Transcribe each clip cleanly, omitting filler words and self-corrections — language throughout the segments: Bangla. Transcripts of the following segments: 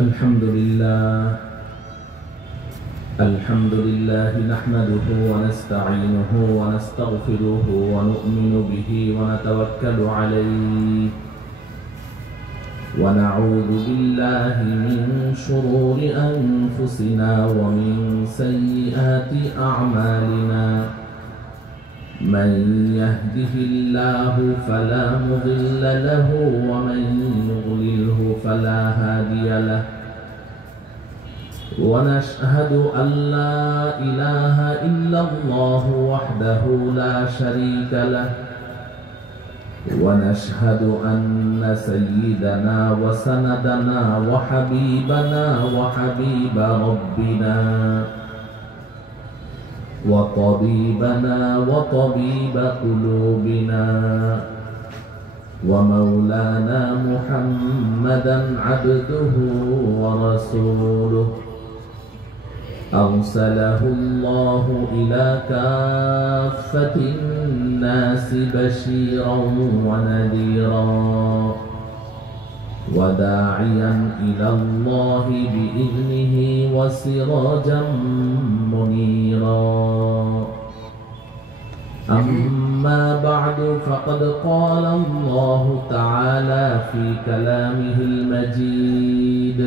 الحمد لله نحمده ونستعينه ونستغفره ونؤمن به ونتوكل عليه ونعوذ بالله من شرور أنفسنا ومن سيئات أعمالنا من يهده الله فلا مضل له ومن يضلله فلا هادي له ونشهد أن لا إله إلا الله وحده لا شريك له ونشهد أن سيدنا وسندنا وحبيبنا وحبيب ربنا وطبيبنا وطبيب قلوبنا ومولانا محمدا عبده ورسوله أرسله الله إلى كافة الناس بشيرا ونذيرا وداعيا إلى الله بإذنه وسراجا منيرا أما بعد فقد قال الله تعالى في كلامه المجيد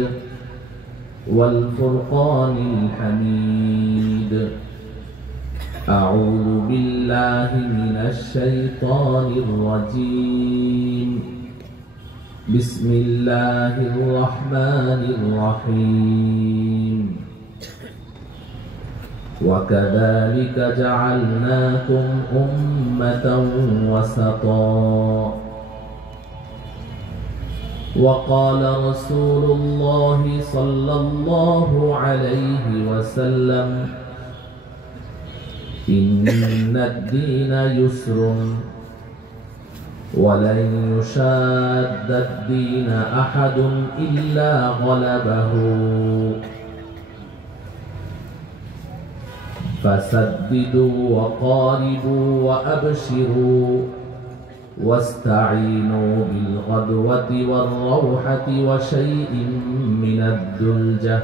والفرقان الحميد أعوذ بالله من الشيطان الرجيم بسم الله الرحمن الرحيم وكذلك جعلناكم أمة وسطا وقال رسول الله صلى الله عليه وسلم إن الدين يسر ولن يشاد الدين أحد إلا غلبه فسددوا وقاربوا وأبشروا واستعينوا بالغدوة والروحة وشيء من الدلجة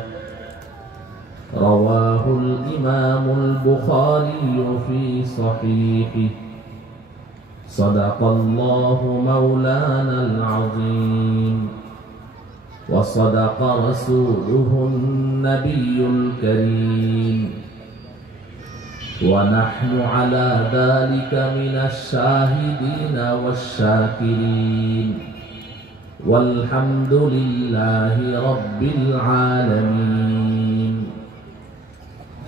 رواه الإمام البخاري في صحيحه صدق الله مولانا العظيم وصدق رسوله النبي الكريم ونحن على ذلك من الشاهدين والشاكرين والحمد لله رب العالمين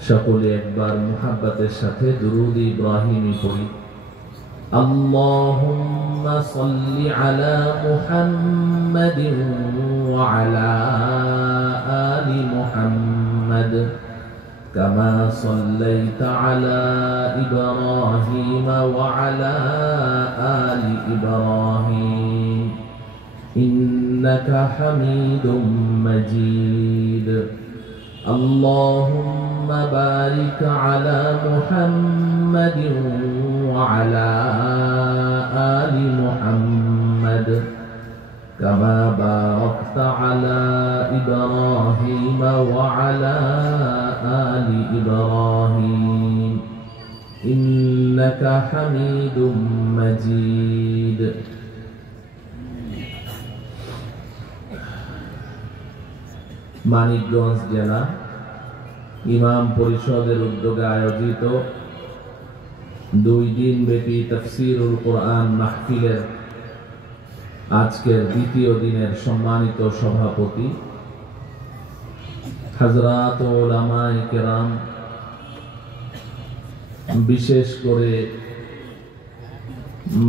সকলে একবার মুহাব্বতের সাথে দুরূদ ইব্রাহিমি পড়ি اللهم صل على محمد وعلى آل محمد كما صليت على إبراهيم وعلى آل إبراهيم إنك حميد مجيد اللهم بارك على محمد وعلى آل محمد كما باركت على إبراهيم وعلى آل إبراهيم إنك حميد مجيد মানিকগঞ্জ জেলা ইমাম পরিষদের উদ্যোগে আয়োজিত 2 দিন ব্যাপী তাফসীরুল কোরআন মাহফিলের আজকের দ্বিতীয় দিনের সম্মানিত সভাপতি হযরত উলামায়ে কেরাম, বিশেষ করে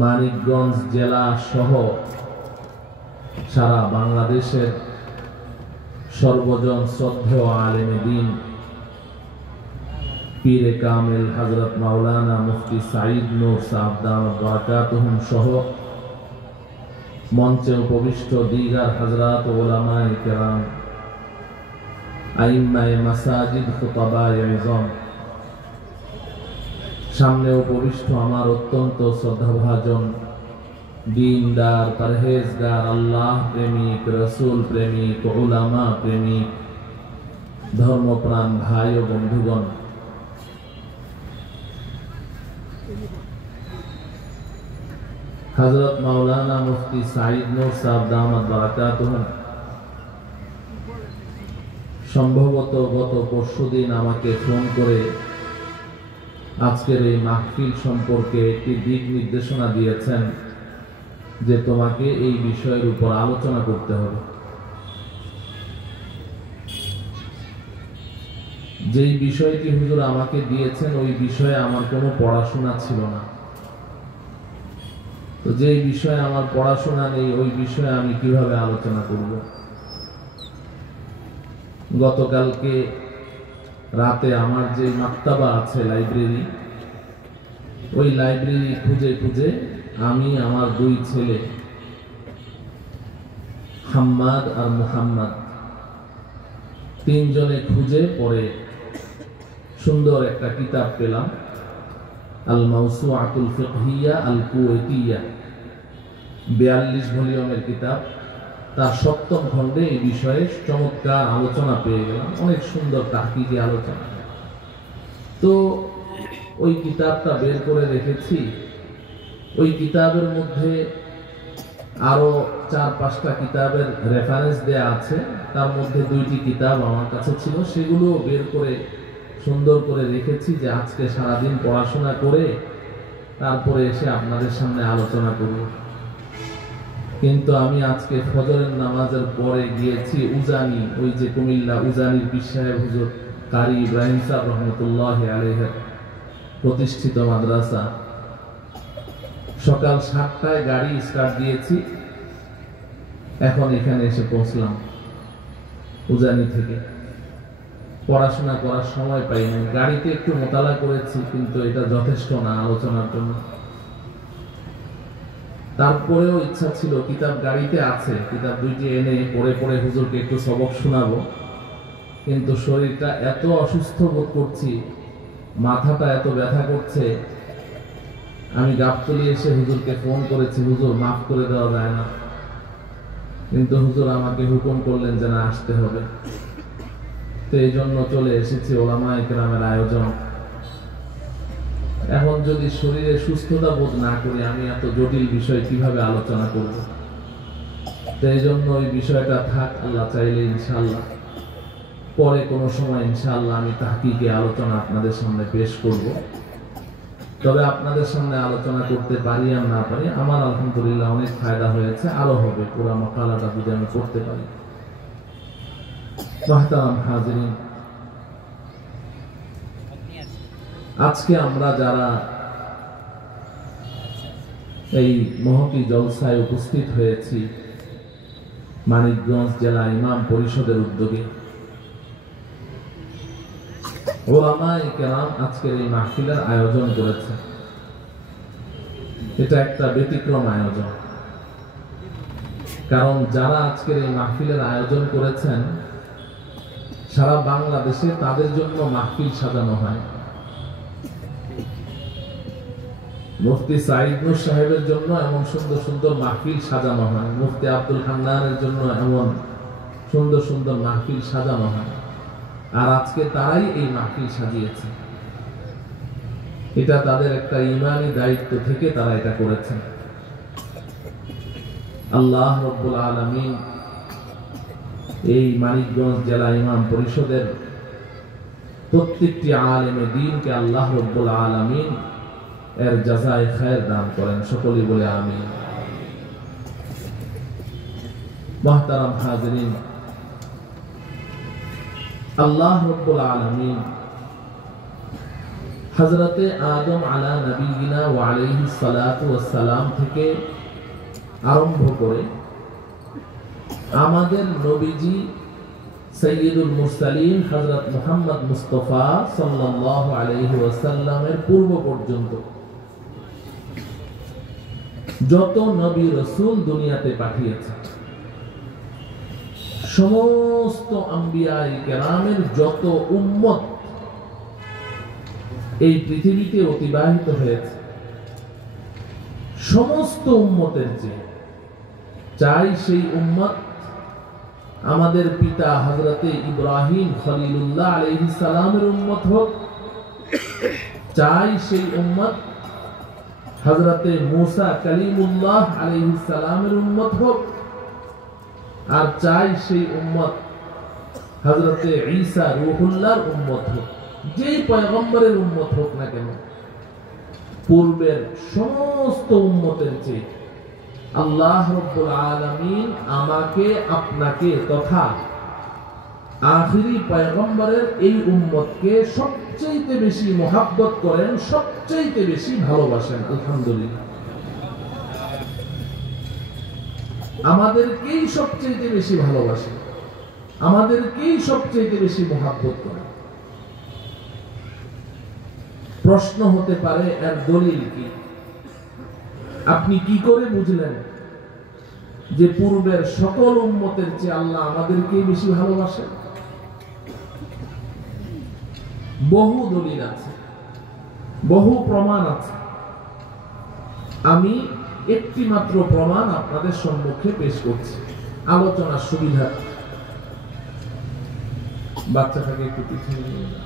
মানিকগঞ্জ জেলা সহ সারা বাংলাদেশের সর্বজন শ্রদ্ধেয় আলেমে দ্বীন পীরে কামিল হযরত মাওলানা মুফতি সাঈদ নূর সাহেব দামাত বারাকাতুহুম সহ মঞ্চে উপবিষ্ট দিগার হযরত উলামায়ে কেরাম, আইম্মায়ে মাসাজিদ, খুতাবায়ে ইযম, সামনে উপবিষ্ট আমার অত্যন্ত শ্রদ্ধাভাজন दीनदार परहेजगार अल्लाह प्रेमिक रसूल प्रेमिक उलामा प्रेमिक धर्मप्राण भाई और बंधुगण हजरत मौलाना मुफ्ती साइद नूर साहब दामत बरकातुहुम সম্ভবত গত পরশুদিন আমাকে ফোন করে আজকের এই মাহফিল সম্পর্কে একটি দিক নির্দেশনা দিয়েছেন যে তোমাকে এই বিষয়ের উপর আলোচনা করতে হবে। যেই বিষয়টি হুজুর আমাকে দিয়েছেন ওই বিষয়ে আমার কোনো পড়াশোনা ছিল না, তো যেই বিষয়ে আমার পড়াশোনা নেই ওই বিষয়ে আমি কিভাবে আলোচনা করব। গতকালকে রাতে আমার যে মাক্তাবা আছে লাইব্রেরি, ওই লাইব্রেরি খুঁজে খুঁজে আমি আমার দুই ছেলে হাম্মাদ আর মুহাম্মদ তিনজনে খুঁজে পড়ে সুন্দর একটা কিতাব পেলাম, আল মাওসুআতুল ফিকহিয়া আল কুওয়েতিয়া, 42 ভলিউমের কিতাব। তার 7ম খণ্ডে এই বিষয়ে চমৎকার আলোচনা পেয়ে গেলাম, অনেক সুন্দর তাহকিকি আলোচনা। তো ওই কিতাবটা বের করে রেখেছি। ওই কিতাবের মধ্যে আরো 4-5টা কিতাবের রেফারেন্স দেয়া আছে, তার মধ্যে 2টি কিতাব আমার কাছে ছিল, সেগুলো বের করে সুন্দর করে রেখেছি যে আজকে সারাদিন পড়াশোনা করে তারপরে এসে আপনাদের সামনে আলোচনা করব। কিন্তু আমি আজকে ফজরের নামাজের পরে গিয়েছি উজানি, ওই যে কুমিল্লা উজানির পীর সাহেব হুজুর কারি ইব্রাহিম সাহেব রহমতুল্লাহ আলাইহির প্রতিষ্ঠিত মাদ্রাসা। সকাল 7টায় গাড়ি স্টার্ট দিয়েছি, এখন এখানে এসে পৌঁছলাম উজানি থেকে। পড়াশোনা করার সময় পাইনি, গাড়িতে একটু মোতালা করেছি কিন্তু এটা যথেষ্ট না আলোচনার জন্য। তারপরেও ইচ্ছা ছিল, কিতাব গাড়িতে আছে, কিতাব 2টি এনে পড়ে পড়ে হুজুরকে একটু সবক শোনাবো, কিন্তু শরীরটা এত অসুস্থ বোধ করছি, মাথাটা এত ব্যথা করছে। আমি গাবতলী এসে হুজুরকে ফোন করেছি, হুজুর মাফ করে দেওয়া যায় না, কিন্তু হুজুর আমাকে হুকুম করলেন যে না আসতে হবে। তো এই জন্য চলে এসেছি ওলামায়ে কেরামের আয়োজন। এখন যদি শরীরে সুস্থতা বোধ না করি আমি এত জটিল বিষয় কিভাবে আলোচনা করব। তো এই জন্য ওই বিষয়টা থাক, আল্লাহ চাইলে ইনশাআল্লাহ পরে কোনো সময় ইনশাআল্লাহ আমি তাহকিকে আলোচনা আপনাদের সামনে পেশ করব। তবে আপনাদের সামনে আলোচনা করতে পারি আর না পারি, আমার আলহামদুলিল্লাহ অনেক ফায়দা হয়েছে, আরো হবে পুরো মাকালাটা যদি আমি করতে পারি। মুহতারাম হাজিরিন, আজকে আমরা যারা এই মহতি জলসায় উপস্থিত হয়েছি মানিকগঞ্জ জেলা ইমাম পরিষদের উদ্যোগে, ওলামায়ে কেরাম আজকের এই মাহফিলের আয়োজন করেছে। এটা একটা ব্যতিক্রম আয়োজন, কারণ যারা আজকের এই মাহফিলের আয়োজন করেছেন সারা বাংলাদেশে তাদের জন্য মাহফিল সাজানো হয়। মুফতি সাইদ নূর সাহেবের জন্য এমন সুন্দর সুন্দর মাহফিল সাজানো হয়, মুফতি আব্দুল হান্নানের জন্য এমন সুন্দর সুন্দর মাহফিল সাজানো হয়, আর আজকে তারাই এই মাহফিল সাজিয়েছে। এটা তাদের একটা ইমানি দায়িত্ব থেকে তারা এটা করেছেন। আল্লাহ রাব্বুল আলামিন এই মানিকগঞ্জ জেলা ইমাম পরিষদের প্রত্যেকটি আলেমে দ্বীনকে আল্লাহ রাব্বুল আলামিন এর জাযায়ে খায়ের দান করেন, সকলেই বলে আমিন। মুহতারাম হাজিরিন, আল্লাহ রাব্বুল আলামিন হযরতে আদম আলা নবিয়িনা ওয়া আলাইহিস সালাতু ওয়াস সালাম থেকে আরম্ভ করে আমাদের নবীজি সাইয়্যিদুল মুরসালিন হযরত মুহাম্মদ মুস্তাফা সাল্লাল্লাহু আলাইহি ওয়াসাল্লামের পূর্ব পর্যন্ত যত নবী রাসূল দুনিয়াতে পাঠিয়েছে, সমস্ত আম্বিয়ায়ে কেরামের যত উম্মত এই পৃথিবীতে অতিবাহিত হয়েছে, সমস্ত উম্মতের চেয়ে চাই সেই উম্মত আমাদের পিতা হযরতে ইব্রাহিম খলিলুল্লাহ আলাইহিস সালামের উম্মত হোক, চাই সেই উম্মত হযরতে মুসা কালিমুল্লাহ আলাইহিস সালামের উম্মত হোক, আর চাই সেই উম্মত হযরতে ঈসা রূহুল্লাহর উম্মত হোক। যেই পয়গম্বরের উম্মত হোক না কেন, পূর্বের সমস্ত উম্মতের চেয়ে আল্লাহ রাব্বুল আলামিন আমাকে আপনাকে তথা আখিরি পয়গম্বরের এই উম্মতকে সবচেয়ে বেশি মহব্বত করেন, সবচেয়ে বেশি ভালোবাসেন। আলহামদুলিল্লাহ, আমাদেরকেই সবচেয়ে বেশি ভালোবাসেন, আমাদেরকেই সবচেয়ে বেশি মহব্বত করেন। প্রশ্ন হতে পারে, এর দলিল কি? আপনি কি করে বুঝলেন যে পূর্বের সকল উম্মতের চেয়ে আল্লাহ আমাদেরকেই বেশি ভালোবাসেন? বহু দলিল আছে, বহু প্রমাণ আছে। আমি একটি মাত্র প্রমাণ আপনাদের সম্মুখে পেশ করছি আলোচনার সুবিধা। বাচ্চাটাকে একটু পিছিয়ে নিয়ে যান।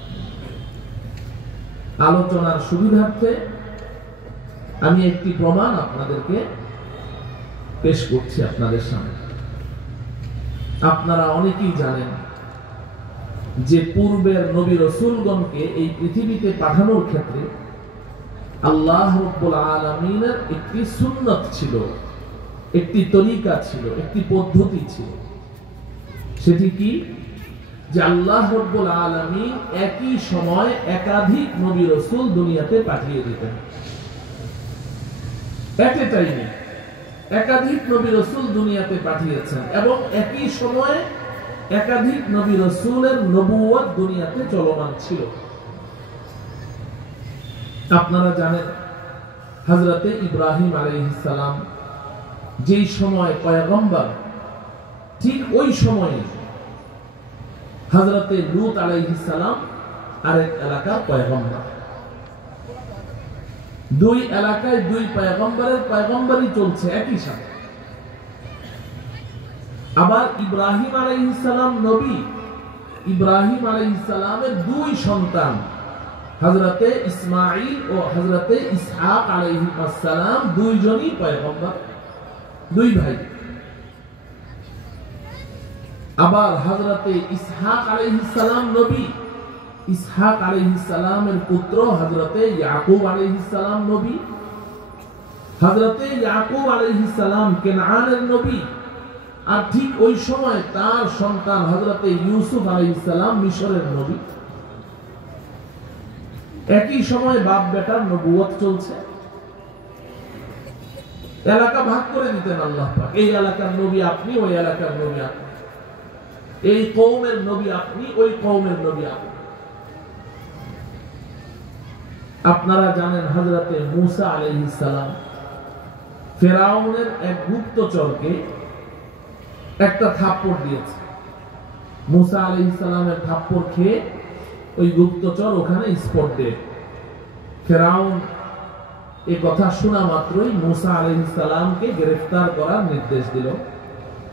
আলোচনার সুবিধার্থে আমি একটি প্রমাণ আপনাদেরকে পেশ করছি আপনাদের সামনে। আপনারা অনেকেই জানেন যে পূর্বের নবী রাসূলগণকে এই পৃথিবীতে পাঠানোর ক্ষেত্রে আল্লাহ রাব্বুল আলামিনের একটি সুন্নাত ছিল, একটি তরিকা ছিল, একটি পদ্ধতি ছিল। সেটি কি? যে আল্লাহ রাব্বুল আলামিন একই সময় একাধিক নবী রাসূল দুনিয়াতে পাঠিয়ে দিতেন। এট এ টাইমে একাধিক নবী রাসূল দুনিয়াতে পাঠিয়েছেন এবং একই সময়ে একাধিক নবী রাসূলের নবুয়ত দুনিয়াতে চলমান ছিল। আপনারা জানেন হযরতে ইব্রাহিম আলাইহিস সালাম যেই সময় পয়গম্বর, ঠিক ওই সময়ে হযরতে লূত আলাইহিস সালাম আরেক এলাকার পয়গম্বর। দুই এলাকায় দুই পয়গম্বরের পয়গম্বরই চলছে একই সাথে। আবার ইব্রাহিম আলাইহিস সালাম নবী, ইব্রাহিম আলাইহিস সালামের দুই সন্তান হযরতে ইসমাঈল ও হযরতে ইসহাক আলাইহিস সালাম দুইজনই পয়গম্বর, দুই ভাই। আবার হযরতে ইসহাক আলাইহিস সালাম নবী, ইসহাক আলাইহিস সালামের পুত্র হযরতে ইয়াকুব আলাইহিস সালাম নবী, হযরতে ইয়াকুব আলাইহিস সালাম কেনানের নবী, আর ঠিক ওই সময় তার সন্তান হযরতে ইউসুফ আলাইহিস সালাম মিশরের নবী। একই সময় বাপ বেটার নবুয়ত চলছে। এলাকা ভাগ করে দিতেন আল্লাহ পাক, এই এলাকার নবী আপনি, ওই এলাকার নবী আপনি, এই কওমের নবী আপনি, ওই কওমের নবী আপনি। আপনারা জানেন হযরতে মুসা আলাইহিস সালাম ফেরাউনের এক গুপ্তচরকে একটা থাপ্পড় দিয়েছে। মুসা আলাইহিস সালামের থাপ্পড় খেয়ে ওই গুপ্তচর ওখানে স্পট ডেড। ফেরাউন এই কথা শোনা মাত্রই মুসা আলাইহিস সালামকে গ্রেফতার করার নির্দেশ দিল।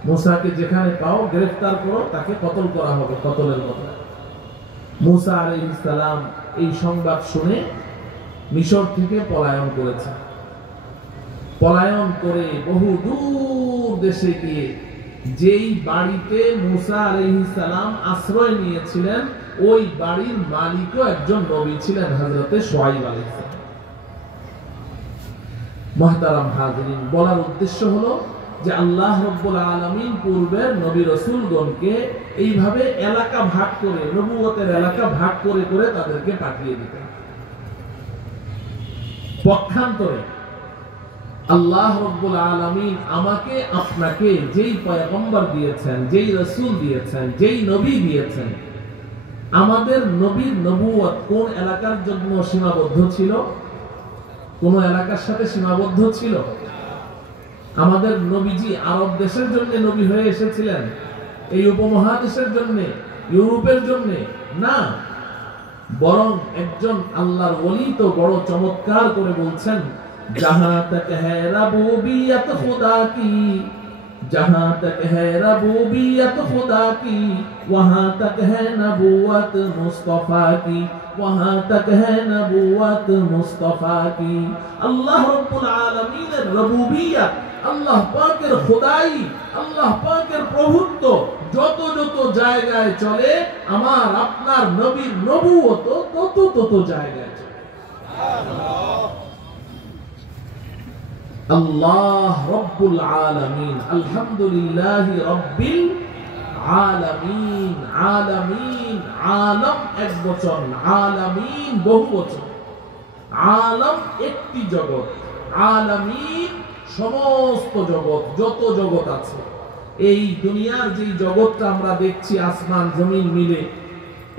মুসাকে যেখানে পাও গ্রেফতার করো, তাকে কতল করা হবে, কতলের কথা। মুসা আলাইহিস সালাম এই সংবাদ শুনে মিশর থেকে পলায়ন করেছে। পলায়ন করে বহু দূর দেশে গিয়ে যেই বাড়িতে মুসা আলাইহিস সালাম আশ্রয় নিয়েছিলেন, ওই বাড়ির মালিকও একজন নবী ছিলেন, হযরতে শুআয়ব আলাইহিস সালাম। মুহতারাম হাজিরিন, বলার উদ্দেশ্য হলো যে আল্লাহ রাব্বুল আলামিন পূর্বের নবী রাসূলগণকে এইভাবে এলাকা ভাগ করে, নবুয়তের এলাকা ভাগ করে করে তাদেরকে পাঠিয়ে দিতেন। পক্ষান্তরে আল্লাহ রাব্বুল আলামিন আমাকে আপনাকে যেই পয়গম্বর দিয়েছেন, যেই রাসূল দিয়েছেন, যেই নবী দিয়েছেন, আমাদের নবীর নবুয়ত কোন এলাকার জন্য সীমাবদ্ধ ছিল? কোন এলাকার সাথে সীমাবদ্ধ ছিল? আমাদের নবীজি আরব দেশের জন্য নবী হয়ে এসেছিলেন, এই উপমহাদেশের জন্য, ইউরোপের জন্য না। বরং একজন আল্লাহর ওলি তো বড় চমৎকার করে বলছেন जहां तक है रबूबियत खुदा की, जहां तक है रबूबियत खुदा की, वहां तक है नबूवत मुस्तफा की, वहां तक है नबूवत मुस्तफा की। अल्लाह रब्बुल आलमीনের রবুবিয়ত, আল্লাহ পাকের খোদাই, আল্লাহ পাকের প্রভুত্ব যত যত জায়গায় চলে, আমার আপনার নবীর নবুয়ত তত তত জায়গায় চলে। আল্লাহ রব্বুল আলামিন, আলহামদুলিল্লাহি রব্বিল আলামিন। আলামিন, আলম এক বচন, আলামিন বহু বচন। আলম একটি জগৎ, আলামিন সমস্ত জগৎ, যত জগৎ আছে। এই দুনিয়ার যে জগৎটা আমরা দেখছি, আসমান জমিন মিলে,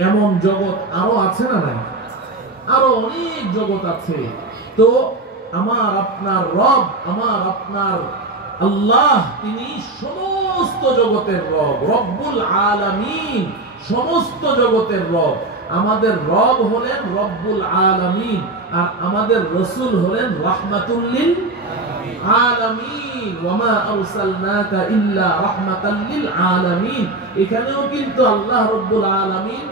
এমন জগৎ আরো আছে না নাই? আরো অনেক জগৎ আছে। তো আমার আপনার রব, আমার আপনার আল্লাহ, তিনি সমস্ত জগতের রব, রব্বুল আলামিন, সমস্ত জগতের রব। আমাদের রব হলেন রব্বুল আলামিন, আর আমাদের রাসূল হলেন রাহমাতুল লিল আলামিন। ওয়ামা আরসালনাকা ইল্লা রাহমাতাল লিল আলামিন। এখানেও কিন্তু আল্লাহ রব্বুল আলামিন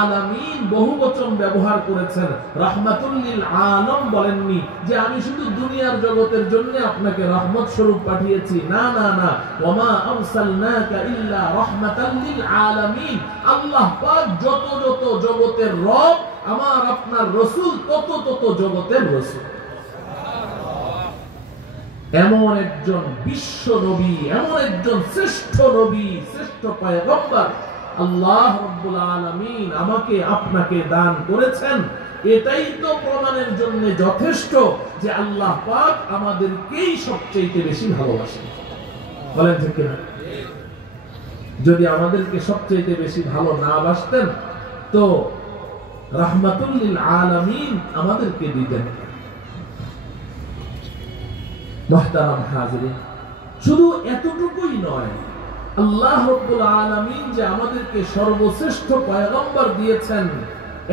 আলামিন বহুবচন ব্যবহার করেছেন, রাহমাতুল লিল আলম বলেননি যে আমি শুধু দুনিয়ার জগতের জন্য আপনাকে রহমত স্বরূপ পাঠিয়েছি। না না না, ওয়ামা আরসালনাকা ইল্লা রাহমাতাল লিল আলামিন। আল্লাহ পাক যত যত জগতের রব, আমার আপনার রাসূল তত তত জগতের রাসূল। এমন একজন বিশ্ব নবী, এমন একজন শ্রেষ্ঠ নবী, শ্রেষ্ঠ পয়গম্বর আল্লাহ রাব্বুল আলামিন আমাকে আপনাকে দান করেছেন। এটাই তো প্রমাণের জন্য যথেষ্ট যে আল্লাহ পাক আমাদেরকেই সবচেয়ে বেশি ভালোবাসেন। বলেন ঠিক কিনা? যদি আমাদেরকে সবচেয়ে বেশি ভালো না বাসতেন তো রাহমাতুল লিল আলামিন আমাদেরকে দিতেন। মুহতারাম হাজিরিন, শুধু এতটুকুই নয়, আল্লাহ রাব্বুল আলামিন যে আমাদেরকে সর্বশ্রেষ্ঠ পয়গম্বর দিয়েছেন,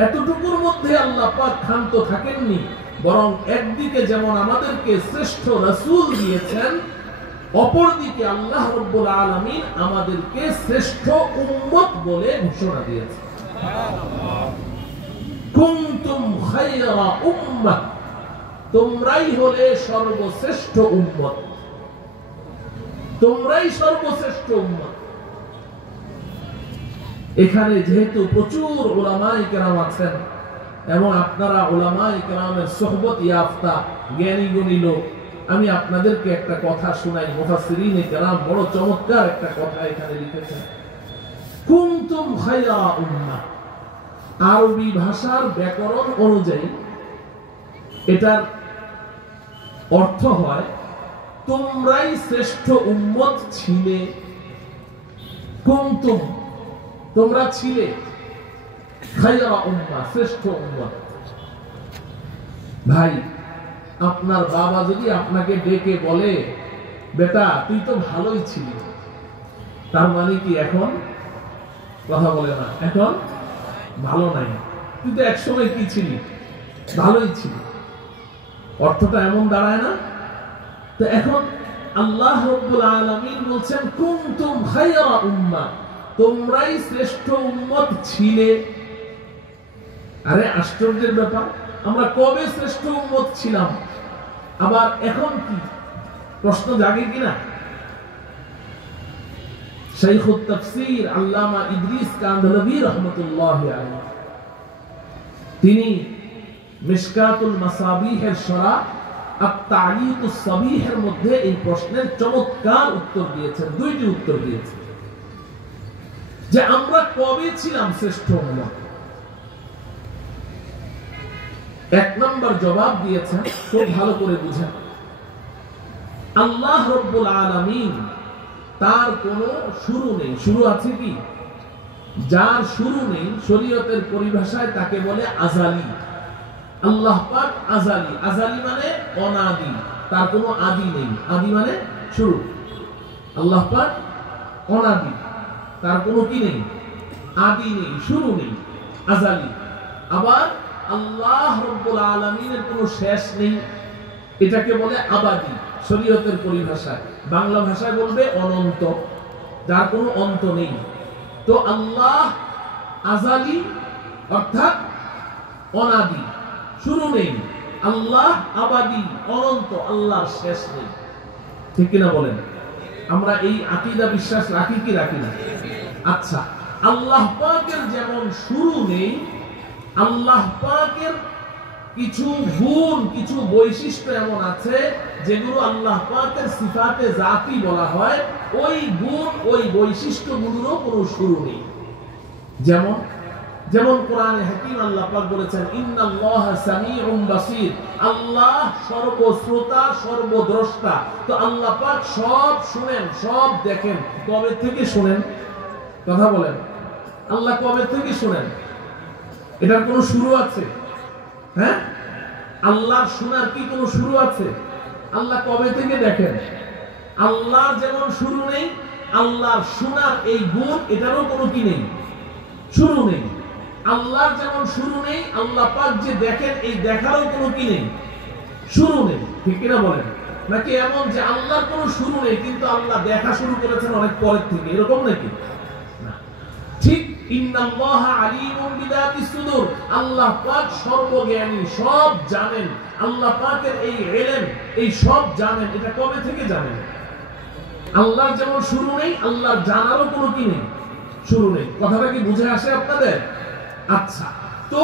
এতটুকুর মধ্যে আল্লাহ পাক ক্ষান্ত থাকেননি, বরং একদিকে যেমন আমাদেরকে শ্রেষ্ঠ রাসূল দিয়েছেন, অপরদিকে আল্লাহ রাব্বুল আলামিন আমাদেরকে শ্রেষ্ঠ উম্মত বলে ঘোষণা দিয়েছেন। কুনতুম খায়রা উম্মাহ, তোমরাই হলে সর্বশ্রেষ্ঠ উম্মত, তোমরাই সর্বশ্রেষ্ঠ উম্মত। এখানে যেহেতু প্রচুর উলামায়ে কেরাম আছেন এবং আপনারা উলামায়ে কেরামের সোহবত ইয়াফতা জ্ঞানী গুণী লোক, আমি আপনাদেরকে একটা কথা শোনাই। মুফাসসিরিনে কেরাম বড় চমৎকার একটা কথা এখানে লিখেছেন, কুনতুম খায়রা উম্মাহ। আরবি ভাষার ব্যাকরণ অনুযায়ী এটার অর্থ হয় তোমরাই শ্রেষ্ঠ উম্মত ছিলে। কুনতুম, তোমরা ছিলে, খায়রা উম্মাহ, শ্রেষ্ঠ উম্মত। ভাই, আপনার বাবা যদি আপনাকে ডেকে বলে বেটা তুই তো ভালোই ছিলি, তার মানে কি এখন কথা বলে না এখন ভালো নাই? তুই তো একসময় কি ছিলি? ভালোই ছিলি। অর্থটা এমন দাঁড়ায় না? তো এখন আল্লাহ রাব্বুল আলামিন বলছেন কুনতুম খায়রা উম্মাহ, তোমরাই শ্রেষ্ঠ উম্মত ছিলে। আরে আশ্চর্যের ব্যাপার, আমরা কবে শ্রেষ্ঠ উম্মত ছিলাম, আবার এখন কি? প্রশ্ন জাগে কিনা? শাইখুত তাফসীর আল্লামা ইদ্রিস কান্ধলভী রাহমাতুল্লাহি আলাইহি, তিনি মিশকাতুল মাসাবিহের শরা আত-তা'লিকুস সাবিহের মধ্যে এই প্রশ্নের চমৎকার উত্তর দিয়েছেন। দুইটি উত্তর দিয়েছেন যে আমরা কবে ছিলাম শ্রেষ্ঠ উম্মত। এক নম্বর জবাব দিয়েছেন, খুব ভালো করে বুঝেন, আল্লাহ রাব্বুল আলামিন তার কোনো শুরু নেই। শুরু আছে কি? যার শুরু নেই শরীয়তের পরিভাষায় তাকে বলে আজালি। আল্লাহ পাক আজালি। আজালি মানে অনাদি, তার কোনো আদি নেই। আদি মানে শুরু। আল্লাহ পাক অনাদি, তার কোনো কি নেই? আদি নেই, শুরু নেই, আজালি। আবার আল্লাহ রাব্বুল আলামিনের কোনো শেষ নেই, এটাকে বলে আবাদি শরীয়তের পরিভাষায়। বাংলা ভাষায় বলবে অনন্ত, যার কোনো অন্ত নেই। তো আল্লাহ আজালি অর্থাৎ অনাদি, শুরু নেই। আল্লাহ আবাদি অনন্ত, আল্লাহর শেষ নেই। ঠিক কিনা বলেন? আমরা এই আকীদা বিশ্বাস রাখি কি রাখি না? আচ্ছা, আল্লাহ পাকের যেমন শুরু নেই, আল্লাহ পাকের কিছু গুণ, কিছু বৈশিষ্ট্য এমন আছে যেগুলো আল্লাহ পাকের সিফাতে জাতি বলা হয়। ওই গুণ, ওই বৈশিষ্ট্যগুলোরও কোনো শুরু নেই। যেমন যেমন কোরআনে হাকিম আল্লাহ পাক বলেছেন, ইন্নাল্লাহা সামিউম বাসীর, আল্লাহ সর্বশ্রোতা সর্বদ্রষ্টা। তো আল্লাহ পাক সব শুনেন, সব দেখেন। কবে থেকে শুনেন? কথা বলেন। আল্লাহ কবে থেকে শুনেন? এটার কোনো শুরু আছে? হ্যাঁ, আল্লাহর শোনার কি কোনো শুরু আছে? আল্লাহ কবে থেকে দেখেন? আল্লাহর যেমন শুরু নেই, আল্লাহর শোনার এই গুণ, এটারও কোনো কি নেই, শুরু নেই। আল্লাহর যেমন শুরু নেই, আল্লাহ পাক যে দেখেন, এই দেখারও কোনো কি নেই, শুরু নেই। ঠিক কিনা বলেন? নাকি এমন যে আল্লাহর কোনো শুরু নেই কিন্তু আল্লাহ দেখা শুরু করেছেন অনেক পরের থেকে, এরকম নাকি? না। ঠিক ইন্নাল্লাহা আলিমুম বিযাতিস সুদূর, আল্লাহ পাক সর্বজ্ঞানী, সব জানেন। আল্লাহ পাকের এই ইলম, এই সব জানেন, এটা কবে থেকে জানেন? আল্লাহর যেমন শুরু নেই, আল্লাহর জানারও কোনো কি নেই, শুরু নেই। কথাটা কি বুঝে আসে আপনাদের? আচ্ছা, তো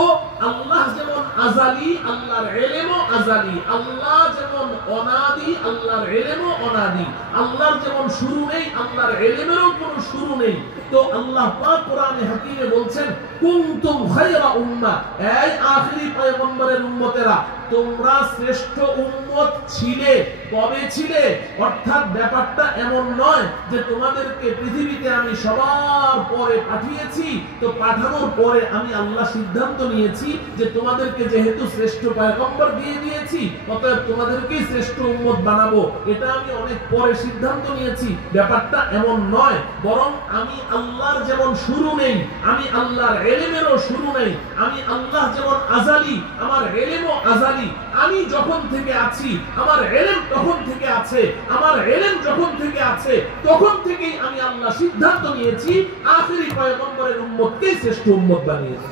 আল্লাহ যেমন আজালি, আল্লাহর ইলমও আজালি। আল্লাহ যেমন অনাদি, আল্লাহর ইলমও অনাদি। আল্লাহর যেমন শুরু নেই, আল্লাহর ইলমেরও কোনো শুরু নেই। তো আল্লাহ পাক কোরআনে হাকিমে বলছেন, কুনতুম খায়রা উম্মাহ, এই আখিরি পয়গম্বরের উম্মতেরা, তোমরা শ্রেষ্ঠ উম্মত ছিলে। কবে ছিলে? অর্থাৎ ব্যাপারটা এমন নয় যে তোমাদেরকে পৃথিবীতে আমি সবার পরে পাঠিয়েছি, তো পাঠানোর পরে আমি আল্লাহ সিদ্ধান্ত নিয়েছি যে তোমাদেরকে যেহেতু শ্রেষ্ঠ পয়গম্বর দিয়ে দিয়েছি, অতএব তোমাদেরকেই শ্রেষ্ঠ উম্মত বানাবো। এটা আমি অনেক পরে সিদ্ধান্ত নিয়েছি। ব্যাপারটা এমন নয়, বরং আমি আল্লাহর যেমন শুরু নেই, আমি আল্লাহর ইলমেরও শুরু নেই। আমি আল্লাহ যেমন আজালি, আমার ইলমও আজালি। আমি যখন থেকে আছি, আমার ইলম তখন থেকে আছে। আমার ইলম যখন থেকে আছে, তখন থেকেই আমি আল্লাহ সিদ্ধান্ত নিয়েছি আখিরি পয়গম্বরের উম্মতকে শ্রেষ্ঠ উম্মত বানিয়েছি।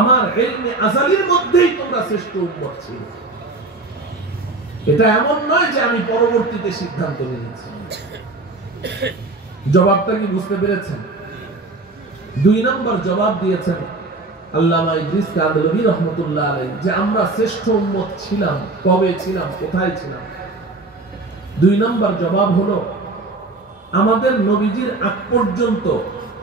আমার ইলমে আজালির মধ্যেই তোমরা শ্রেষ্ঠ উম্মত ছিল। এটা এমন নয় যে আমি পরবর্তীতে সিদ্ধান্ত নিয়েছি। জবাবটা কি বুঝতে পেরেছেন? 2 নম্বর জবাব দিয়েছেন আল্লামা ইদ্রিস কান্দলভী রহমতুল্লাহ আলাইহি, যে আমরা শ্রেষ্ঠ উম্মত ছিলাম। কবে ছিলাম? কোথায় ছিলাম? 2 নম্বর জবাব হলো, আমাদের নবীজির আগ পর্যন্ত,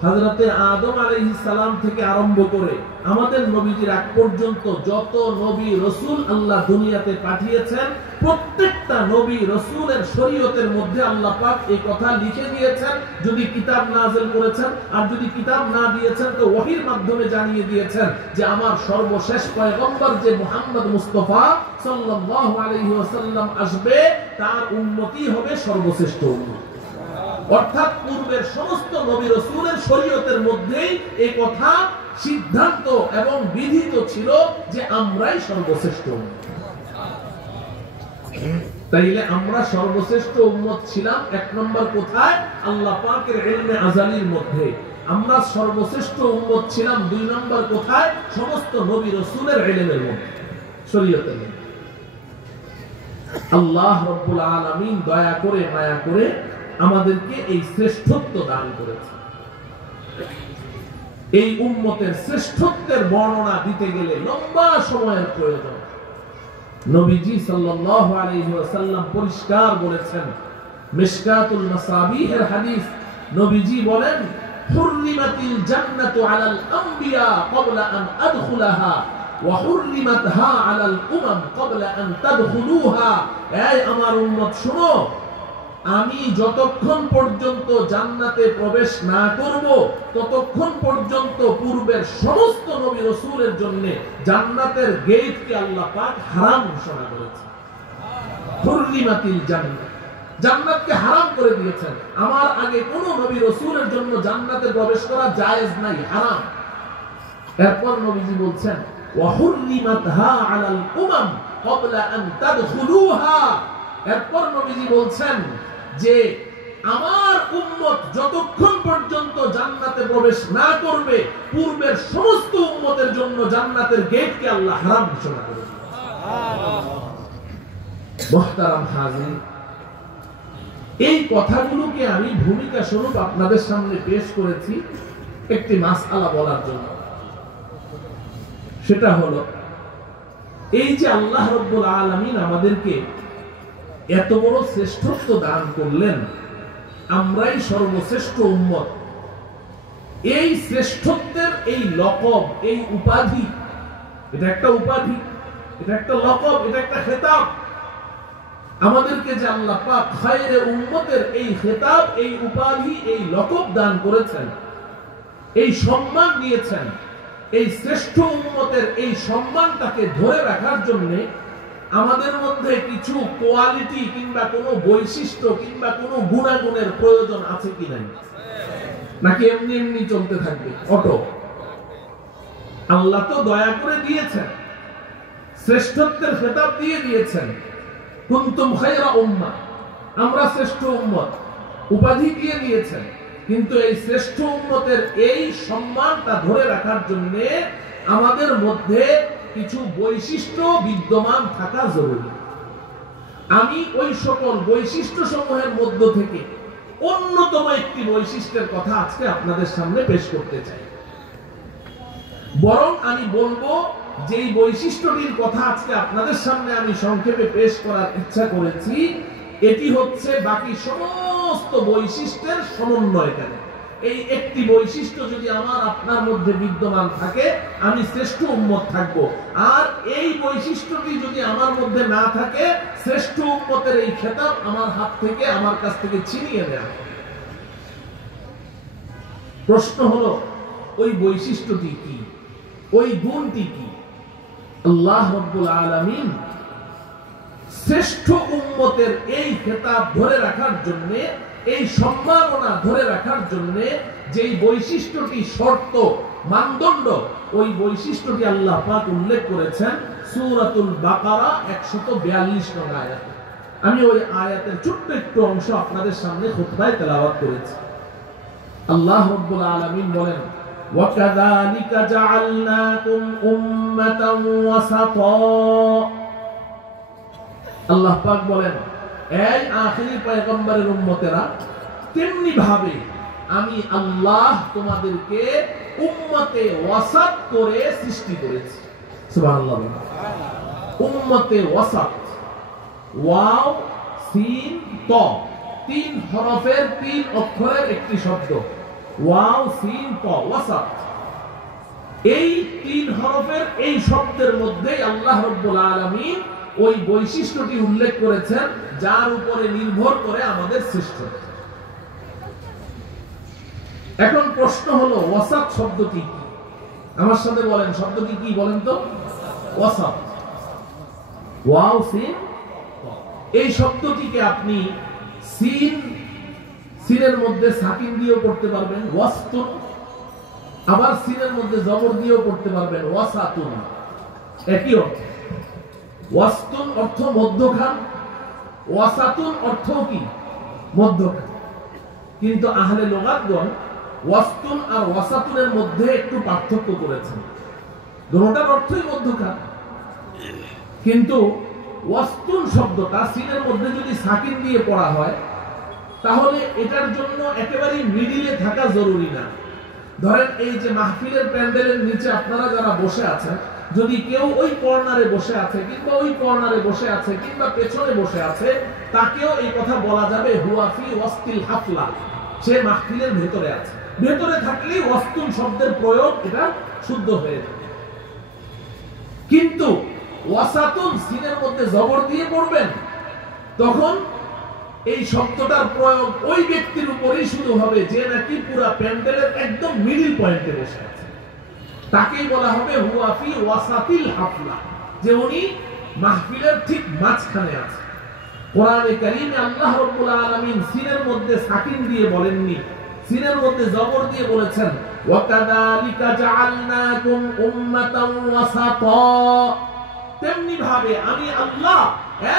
হযরতে আদম আলাইহিস সালাম থেকে আরম্ভ করে আমাদের নবীজির আগ পর্যন্ত যত নবী রাসূল আল্লাহ দুনিয়াতে পাঠিয়েছেন, প্রত্যেকটা নবী রাসূলের শরীয়তের মধ্যে আল্লাহ পাক এই কথা লিখে দিয়েছেন। যদি কিতাব নাযিল করেছেন, আর যদি কিতাব না দিয়েছেন তো ওহীর মাধ্যমে জানিয়ে দিয়েছেন যে আমার সর্বশেষ পয়গম্বর যে মুহাম্মদ মুস্তাফা সাল্লাল্লাহু আলাইহি ওয়াসাল্লাম আসবে, তার উম্মতই হবে সর্বশ্রেষ্ঠ উম্মত। অর্থাৎ পূর্বের সমস্ত নবী রাসূলের শরীয়তের মধ্যেই এই কথা সিদ্ধান্ত এবং বিধিত ছিল যে আমরাই সর্বশ্রেষ্ঠ উম্মত। তাইলে আমরা সর্বশ্রেষ্ঠ উম্মত ছিলাম 1 নম্বর কোথায়? আল্লাহ পাকের ইলমে আজালির মধ্যে। আমরা সর্বশ্রেষ্ঠ উম্মত ছিলাম 2 নম্বর কোথায়? সমস্ত নবী রাসূলের ইলমের মধ্যে, শরীয়তের মধ্যে। আল্লাহ রাব্বুল আলামিন দয়া করে, মায়া করে আমাদেরকে এই শ্রেষ্ঠত্ব দান করেছে। এই উম্মতের শ্রেষ্ঠত্বের বর্ণনা দিতে গেলে লম্বা সময়ের প্রয়োজন। নবীজি সাল্লাল্লাহু আলাইহি ওয়াসাল্লাম পরিষ্কার বলেছেন, মিশকাতুল মাসাবিহের হাদিস, নবীজি বলেন, হুররিমাতিল জান্নাতু আলাল আমবিয়া ক্বাবলা আন আদখুলাহা ওয়া হুররিমাতহা আলাল উমাম ক্বাবলা আন তাদখুলুহা। এই আমার উম্মত শুনো, আমি যতক্ষণ পর্যন্ত জান্নাতে প্রবেশ না করব, ততক্ষণ পর্যন্ত পূর্বের সমস্ত নবী রাসূলের জন্য জান্নাতের গেটকে আল্লাহ পাক হারাম ঘোষণা করেছেন। হুররিমাতিল জান্নাত, জান্নাতকে হারাম করে দিয়েছেন। আমার আগে কোন নবী রাসূলের জন্য জান্নাতে প্রবেশ করা জায়েজ নাই, হারাম। এরপর নবীজি বলছেন, ওয়া হুররিমাতহা আলাল উমাম ক্বাবলা আন তাদখুলুহা। এরপর নবীজি বলছেন যে আমার উম্মত যতক্ষণ পর্যন্ত জান্নাতে প্রবেশ না করবে পূর্বের সমস্ত উম্মতের জন্য জান্নাতের গেটকে আল্লাহ হারাম ঘোষণা করেছেন। মুহতারাম হাজিরিন, এই কথাগুলোকে আমি ভূমিকা স্বরূপ আপনাদের সামনে পেশ করেছি একটি মাসআলা বলার জন্য। সেটা হলো এই যে আল্লাহ রাব্বুল আলামিন আমাদেরকে এত বড় শ্রেষ্ঠত্ব দান করলেন, আমরাই সর্বশ্রেষ্ঠ উম্মত। এই শ্রেষ্ঠত্বের এই লকব, এই উপাধি, এটা একটা উপাধি, এটা একটা লকব, এটা একটা খেতাব। আমাদেরকে যে আল্লাহ পাক খায়রে উম্মতের এই খেতাব, এই উপাধি, এই লকব দান করেছেন, এই সম্মান দিয়েছেন, এই শ্রেষ্ঠ উম্মতের এই সম্মানটাকে ধরে রাখার জন্য আমাদের মধ্যে কিছু কোয়ালিটি কিংবা কোনো বৈশিষ্ট্য কিংবা কোনো গুণাগুণের প্রয়োজন আছে কি নাই? নাকি এমনি এমনি চলতে থাকবে অটো? আল্লাহ তো দয়া করে দিয়েছেন, শ্রেষ্ঠত্বের খেতাব দিয়ে দিয়েছেন, কুনতুম খায়রা উম্মাহ, আমরা শ্রেষ্ঠ উম্মত, উপাধি দিয়ে দিয়েছেন। কিন্তু এই শ্রেষ্ঠ উম্মতের এই সম্মানটা ধরে রাখার জন্য আমাদের মধ্যে কিছু বৈশিষ্ট্য বিদ্যমান থাকা জরুরি। আমি ওই সকল বৈশিষ্ট্য সমূহের মধ্য থেকে অন্যতম একটি বৈশিষ্ট্যের কথা আজকে আপনাদের সামনে পেশ করতে চাই। বরং আমি বলবো যেই বৈশিষ্ট্যটির কথা আজকে আপনাদের সামনে আমি সংক্ষেপে পেশ করার ইচ্ছা করেছি, এটি হচ্ছে বাকি সমস্ত বৈশিষ্ট্যের সমন্বয়কারী। এই একটি বৈশিষ্ট্য যদি আমার আপনার মধ্যে বিদ্যমান থাকে, আমি শ্রেষ্ঠ উম্মত থাকব। আর এই বৈশিষ্ট্যটি যদি আমার মধ্যে না থাকে, শ্রেষ্ঠ উম্মতের এই খেতাব আমার হাত থেকে, আমার কাছ থেকে ছিনিয়ে নেওয়া। প্রশ্ন হলো ওই বৈশিষ্ট্যটি কি, ওই গুণটি কি? আল্লাহ রাব্বুল আলামিন শ্রেষ্ঠ উম্মতের এই খেতাব ধরে রাখার জন্য, এই সম্মাননা ধরে রাখার জন্য যেই বৈশিষ্ট্যটি শর্ত, মানদণ্ড, ওই বৈশিষ্ট্যটি আল্লাহ পাক উল্লেখ করেছেন সূরাতুল বাকারা 142 নং আয়াতে। আমি ওই আয়াতের ছোট্ট একটু অংশ আপনাদের সামনে খুতবায় তেলাওয়াত করেছি। আল্লাহ রাব্বুল আলামিন বলেন, وَكَذَلِكَ جَعَلْنَاكُمْ أُمَّةً وَسَطًا। আল্লাহ পাক বলেন, এই আখিরি পয়গম্বরের উম্মতেরা, তেমনি ভাবে আমি আল্লাহ তোমাদেরকে উম্মতে ওয়াসাত করে সৃষ্টি করেছি। সুবহানাল্লাহ। উম্মতে ওয়াসাত, ওয়াও সিন ত, তিন হরফের তিন অক্ষরের একটি শব্দ। ওয়াও সিন ত, ওয়াসাত। এই তিন হরফের এই শব্দের মধ্যে আল্লাহ রাব্বুল আলামিন ওই বৈশিষ্ট্যটি উল্লেখ করেছেন যার উপরে নির্ভর করে আমাদের সৃষ্টি। এখন প্রশ্ন হলো, ওয়াসাত শব্দটি কি? আমার সাথে বলেন, শব্দটি কি বলেন তো? ওয়াসাত, ওয়াও সিন। এই শব্দটিকে আপনি সিনের মধ্যে সাকিন দিয়েও পড়তে পারবেন ওয়াসতুন, আবার সিনের মধ্যে জবর দিয়েও পড়তে পারবেন ওয়াসাতুন, একই অর্থ। ওয়াসতুন অর্থ মধ্যখান, ওয়াসাতুন অর্থ কি? মধ্যখান। কিন্তু আহলে লুগাতগণ ওয়াসতুন আর ওয়াসাতুনের মধ্যে একটু পার্থক্য করেছেন। দুটোটার অর্থই মধ্যখান, কিন্তু ওয়াসতুন শব্দটা সিনের মধ্যে যদি সাকিন দিয়ে পড়া হয় তাহলে এটার জন্য একেবারে মিডিলে থাকা জরুরি না। ধরেন এই যে মাহফিলের প্যান্ডেলের নিচে আপনারা যারা বসে আছেন, যদি কেউ ওই কর্নারে বসে আছে কিংবা ওই কর্নারে বসে আছে কিংবা পেছনে বসে আছে, তাকেও এই কথা বলা যাবে হুয়া ফি ওয়াসতিল হাফলা, সে মাহফিলের ভেতরে আছে। ভেতরে থাকলেই ওয়াসতুন শব্দের প্রয়োগ এটা শুদ্ধ হয়ে যাবে। কিন্তু ওয়াসাতুন সিনের মধ্যে জবর দিয়ে পড়বেন, তখন এই শব্দটার প্রয়োগ ওই ব্যক্তির উপরেই শুরু হবে যে নাকি পুরা প্যান্ডেলের একদম মিডল পয়েন্টে বসে আছে। তাকেই বলা হবে হুয়া ফি ওয়াসাতিল হাফলা, যে উনি মাহফিলের ঠিক মাঝখানে আছে। কোরআনে কারীমে আল্লাহ রাব্বুল আলামিন সিনের মধ্যে সাকিন দিয়ে বলেননি, সিনের মধ্যে জবর দিয়ে বলেছেন ওয়াকাযালিকা জাআলনাকুম উম্মাতান ওয়াসাতা, তেমনি ভাবে আমি আল্লাহ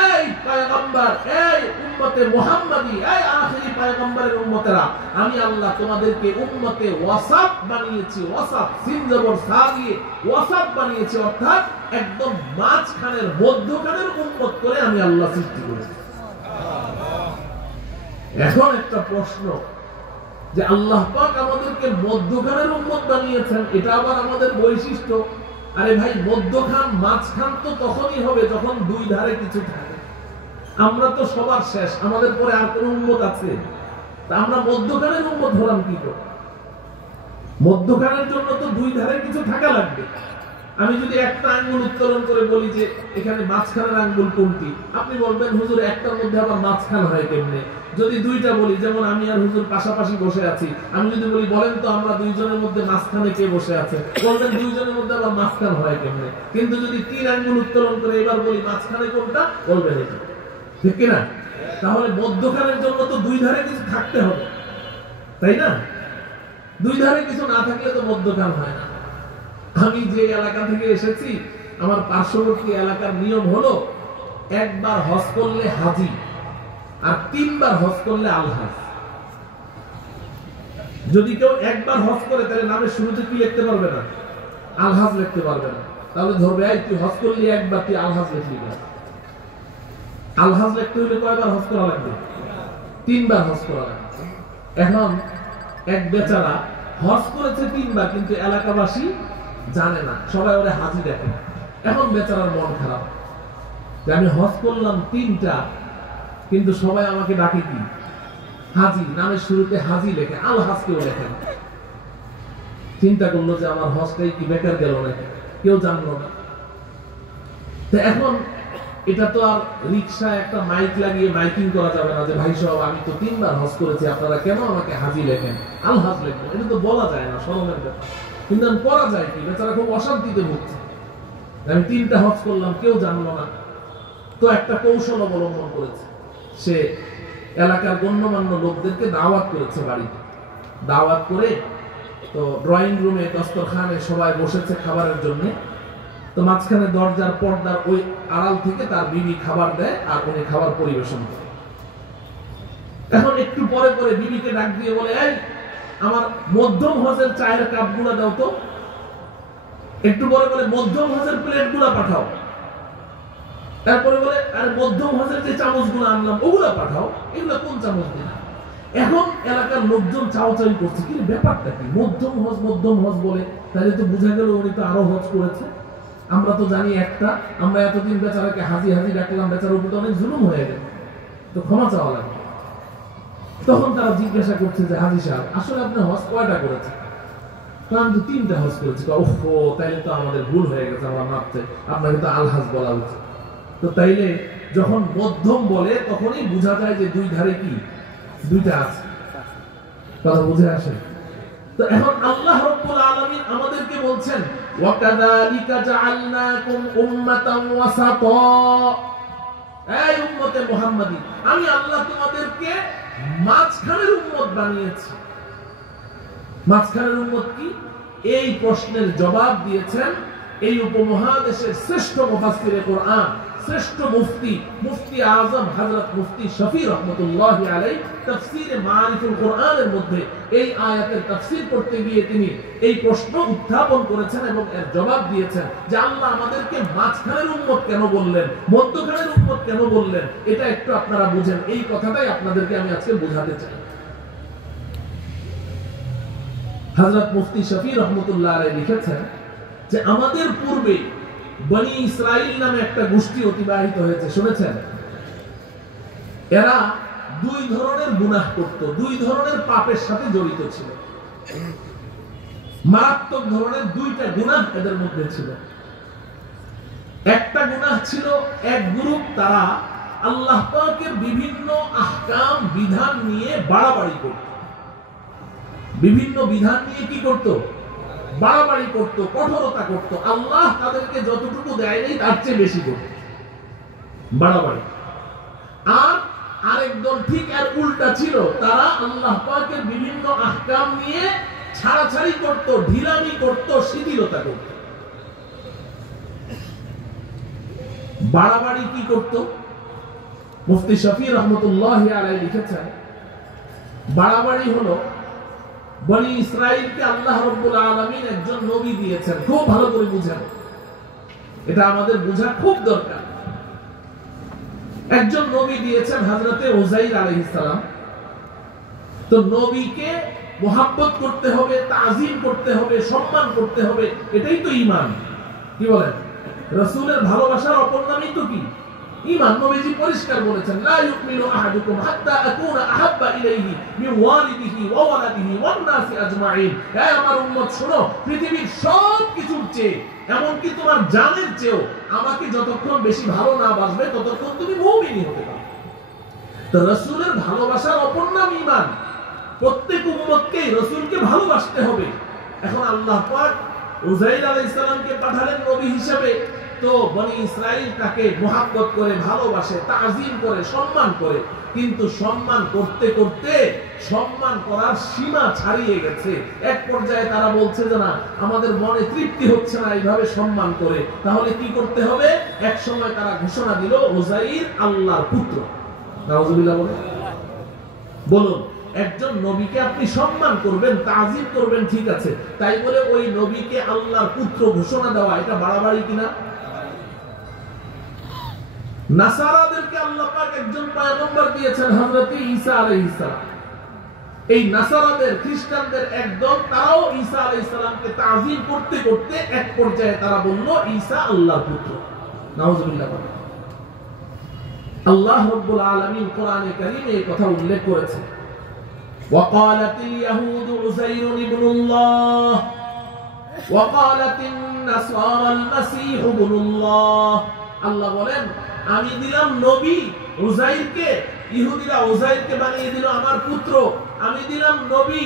এই পয়গম্বর, এই উম্মতে মুহাম্মাদি, এই আখিরি পয়গম্বরের উম্মতেরা, আমি আল্লাহ তোমাদেরকে উম্মতে ওয়াসাত বানিয়েছি। ওয়াসাত, সিন জবর সা দিয়ে ওয়াসাত বানিয়েছি, অর্থাৎ একদম মাঝখানের মধ্যখানের উম্মত করে আমি আল্লাহ সৃষ্টি করেছি। এখন একটা প্রশ্ন, যে আল্লাহ পাক আমাদেরকে মধ্যখানের উম্মত বানিয়েছেন, এটা আবার আমাদের বৈশিষ্ট্য। আরে ভাই, মধ্যখান মাঝখান তো তখনই হবে যখন দুই ধারে কিছু থাকে। আমরা তো সবার শেষ, আমাদের পরে আর কোন উম্মত আছে? তা আমরা মধ্যখানের উম্মত হলাম কি করে? মধ্যখানের জন্য তো দুই ধারে কিছু থাকা লাগবে। আমি যদি একটা আঙ্গুল উত্তোলন করে বলি যে এখানে মাঝখানের আঙ্গুল কোনটি, আপনি বলবেন হুজুর একটার মধ্যে আবার মাঝখান হয় কেমনে? যদি দুইটা বলি, যেমন আমি আর হুজুর পাশাপাশি বসে আছি, আমি যদি বলি বলেন তো আমরা দুইজনের মধ্যে মাঝখানে কে বসে আছে, বলবেন দুইজনের মধ্যে আবার মাঝখান হয় কেমনে? কিন্তু যদি তিন আঙ্গুল উত্তোলন করে এবার বলি মাঝখানে কোনটা, বলবেন এটা, ঠিক কিনা? তাহলে মধ্যখানের জন্য তো দুই ধারে কিছু থাকতে হবে, তাই না? দুই ধারে কিছু না থাকলে তো মধ্যখান হয় না। আমি যে এলাকা থেকে এসেছি, আমার পার্শ্ববর্তী এলাকার নিয়ম হলো একবার হজ করলে হাজি, আর তিনবার হজ করলে আলহাজ। যদি কেউ একবার হজ করে তাহলে নামের শুরুতে কি লিখতে পারবে না? আলহাজ লিখতে পারবে না। তাহলে ধরবে এই তুই হজ করলি একবার, তুই আলহাজ লিখলি না। আলহাজ লিখতে হলে কয়বার হজ করা লাগবে? তিনবার হজ করা লাগবে। এখন এক বেচারা হজ করেছে তিনবার, কিন্তু এলাকাবাসী জানে না, সবাই ওরে হাজি দেখে। এখন বেচারার মন খারাপ যে আমি হজ করলাম তিনটা, কিন্তু সবাই আমাকে ডাকে কি? হাজি। নামের শুরুতে হাজি লেখে, আলহাজ কেউ লেখে না। চিন্তা করলো যে আমার হজটাই কি বেকার গেল নাকি, কেউ জানলো না। তো এখন এটা তো আর রিক্সা একটা মাইক লাগিয়ে মাইকিং করা যাবে না যে ভাই সাহেব আমি তো তিনবার হজ করেছি, আপনারা কেন আমাকে হাজি লেখেন, আলহাজ লেখেন? এটা তো বলা যায় না, শরমের ব্যাপার। কিন্তু আমি করা যায় কি? বেচারা খুব অশান্তিতে ভুগছে, আমি তিনটা হজ করলাম, কেউ জানলো না। তো একটা কৌশল অবলম্বন করেছে, সে এলাকার গণ্যমান্য লোকদেরকে দাওয়াত করেছে বাড়িতে। দাওয়াত করে তো ড্রয়িং রুমে দস্তরখানে সবাই বসেছে খাবারের জন্য। তো মাঝখানে দরজার পর্দার ওই আড়াল থেকে তার বিবি খাবার দেয়, আর উনি খাবার পরিবেশন করে। এখন একটু পরে পরে বিবিকে ডাক দিয়ে বলে, এই আমার মধ্যম হজের চায়ের কাপগুলো দাও তো। একটু পরে বলে মধ্যম হজের প্লেটগুলো পাঠাও। তারপরে বলে আরে মধ্যম হজের যে চামচগুলো আনলাম ওগুলা পাঠাও, এগুলা কোন চামচ দিন? এখন এলাকার লোকজন চাওচাই করছে, কি ব্যাপারটা কি? মধ্যম হজ বলে, তাহলে তো বোঝা গেল উনি তো আরো হজ করেছে। আমরা তো জানি একটা, আমরা এতদিন বেচারাকে হাজি হাজি ডাকলাম, বেচারার উপর তো অনেক জুলুম হয়ে গেল, তো ক্ষমা চাওয়া লাগবে। তখন তারা জিজ্ঞাসা করছে যে হাজি সাহেব আসলে আপনি হজ কয়টা করেছেন? আমি তো তিনটা হজ করেছি। ওহো, তাইলে তো আমাদের ভুল হয়ে গেছে, আমার মাপতে আপনাকে তো আলহাজ বলা উচিত। তো তাইলে যখন মধ্যম বলে তখনই বোঝা যায় যে দুই ধারে কি দুইটা আছে, কথা বুঝে আসে। তো এখন আল্লাহ রাব্বুল আলামিন আমাদেরকে বলছেন ওয়াকাযালিকা জাআলনাকুম উম্মাতান ওয়াসাতা, এই উম্মতে মুহাম্মাদি আমি আল্লাহ তোমাদেরকে মাঝখানের উম্মত বানিয়েছি। মাঝখানের উম্মত কি? এই প্রশ্নের জবাব দিয়েছেন এই উপমহাদেশের শ্রেষ্ঠ মুফাসসিরে কোরআন, শ্রেষ্ঠ মুফতি আযম হযরত মুফতি শফি রাহমাতুল্লাহি আলাইহি তাফসীরে মারিফুল কোরআনের মধ্যে এই আয়াতের তাফসীর করতে গিয়ে তিনি এই প্রশ্ন উত্থাপন করেছেন এবং এর জবাব দিয়েছেন যে আল্লাহ আমাদেরকে মাঝখানের উম্মত কেন বললেন, মধ্যখানের উম্মত কেন বললেন, এটা একটু আপনারা বুঝেন। এই কথাটাই আপনাদেরকে আমি আজকে বোঝাতে চাই। হযরত মুফতি শফি রাহমাতুল্লাহ আলাইহি লিখেছেন যে আমাদের পূর্বে বনি ইসরাইল নামে একটা গোষ্ঠী অতিবাহিত হয়েছে, শুনেছেন? এরা দুই ধরনের গুনাহ করত, দুই ধরনের পাপের সাথে জড়িত ছিল। মারাত্মক ধরনের দুইটা গুনাহ এদের মধ্যে ছিল। একটা গুনাহ ছিল এক গ্রুপ, তারা আল্লাহ পাকের বিভিন্ন আহকাম বিধান নিয়ে বাড়াবাড়ি করত। বিভিন্ন বিধান নিয়ে কি করত? বাড়াবাড়ি করত, কঠোরতা করত। আল্লাহ তাদেরকে যতটুকু দেয়নি তার চেয়ে বেশি করত, বাড়াবাড়ি। আর আরেক দল ঠিক এর উল্টা ছিল, তারা আল্লাহ পাকের বিভিন্ন আহকাম নিয়ে ছাড়াছাড়ি করত, ঢিলামি করত, শিথিলতা করত। বাড়াবাড়ি কি করত? মুফতি শফি রহমতুল্লাহি আলাইহি লিখেছেন, বাড়াবাড়ি হলো বনি ইসরাইলকে আল্লাহ রাব্বুল আলামিন একজন নবী দিয়েছেন। খুব ভালো করে বুঝেন, এটা আমাদের বোঝা খুব দরকার। একজন নবী দিয়েছেন হযরতে উযাইর আলাইহিস সালাম। তো নবীকে মুহাব্বত করতে হবে, তাজিম করতে হবে, সম্মান করতে হবে, এটাই তো ঈমান। কি বলেন? রাসূলের ভালোবাসার অপর নামই তো কি? ঈমান। নবীজি পরিষ্কার বলেছেন, লা ইউমিনু আহাদুকুম হাত্তা আকুনা আহাব্বা ইলাইহি মিন ওয়ালিদিহি ওয়া ওয়ালাদিহি ওয়ান নাসি আজমাইন। হে আমার উম্মত শোনো, পৃথিবীর সব কিছুর চেয়ে, এমনকি তোমার জানের চেয়েও আমাকে যতক্ষণ বেশি ভালো না বাসবে ততক্ষণ তুমি মুমিনই হতে পারবে। তো রাসূলের ভালোবাসার অপর নাম ঈমান। প্রত্যেক উম্মতকে রাসূলকে ভালোবাসতে হবে। এখন আল্লাহ পাক উযাইর আলাইহিস সালামকে পাঠালেন নবী হিসেবে। তো বনি ইসরাইল তাকে মুহাব্বত করে, ভালোবাসে, তাজিম করে, সম্মান করে। কিন্তু সম্মান করতে করতে সম্মান করার সীমা ছাড়িয়ে গেছে। এক পর্যায়ে তারা বলছে যে না, আমাদের মনে তৃপ্তি হচ্ছে না এইভাবে সম্মান করে, তাহলে কি করতে হবে? এক সময় তারা ঘোষণা দিল উযাইর আল্লাহর পুত্র। নাউযুবিল্লাহ বলে। বলুন, একজন নবীকে আপনি সম্মান করবেন, তাজিম করবেন, ঠিক আছে, তাই বলে ওই নবীকে আল্লাহর পুত্র ঘোষণা দেওয়া, এটা বাড়াবাড়ি কিনা? নাসারাদেরকে আল্লাহ পাক একজন পয়গম্বর দিয়েছেন, হযরত ঈসা আলাইহিস সালাম। এই নাসারাদের, খ্রিস্টানদের একদল, তারাও ঈসা আলাইহিস সালামকে তাজিম করতে করতে এক পর্যায়ে তারা বলল ঈসা আল্লাহর পুত্র। নাউযুবিল্লাহ। আল্লাহ রাব্বুল আলামিন কোরআনে কারীমে এই কথা উল্লেখ করেছেন, وقالت اليهود عزير ابن الله وقالت النصارى المسيح ابن الله। আল্লাহ বলেন, আমি দিলাম নবী উযাইরকে, ইহুদিরা উযাইরকে বানিয়ে দিল আমার পুত্র। আমি দিলাম নবী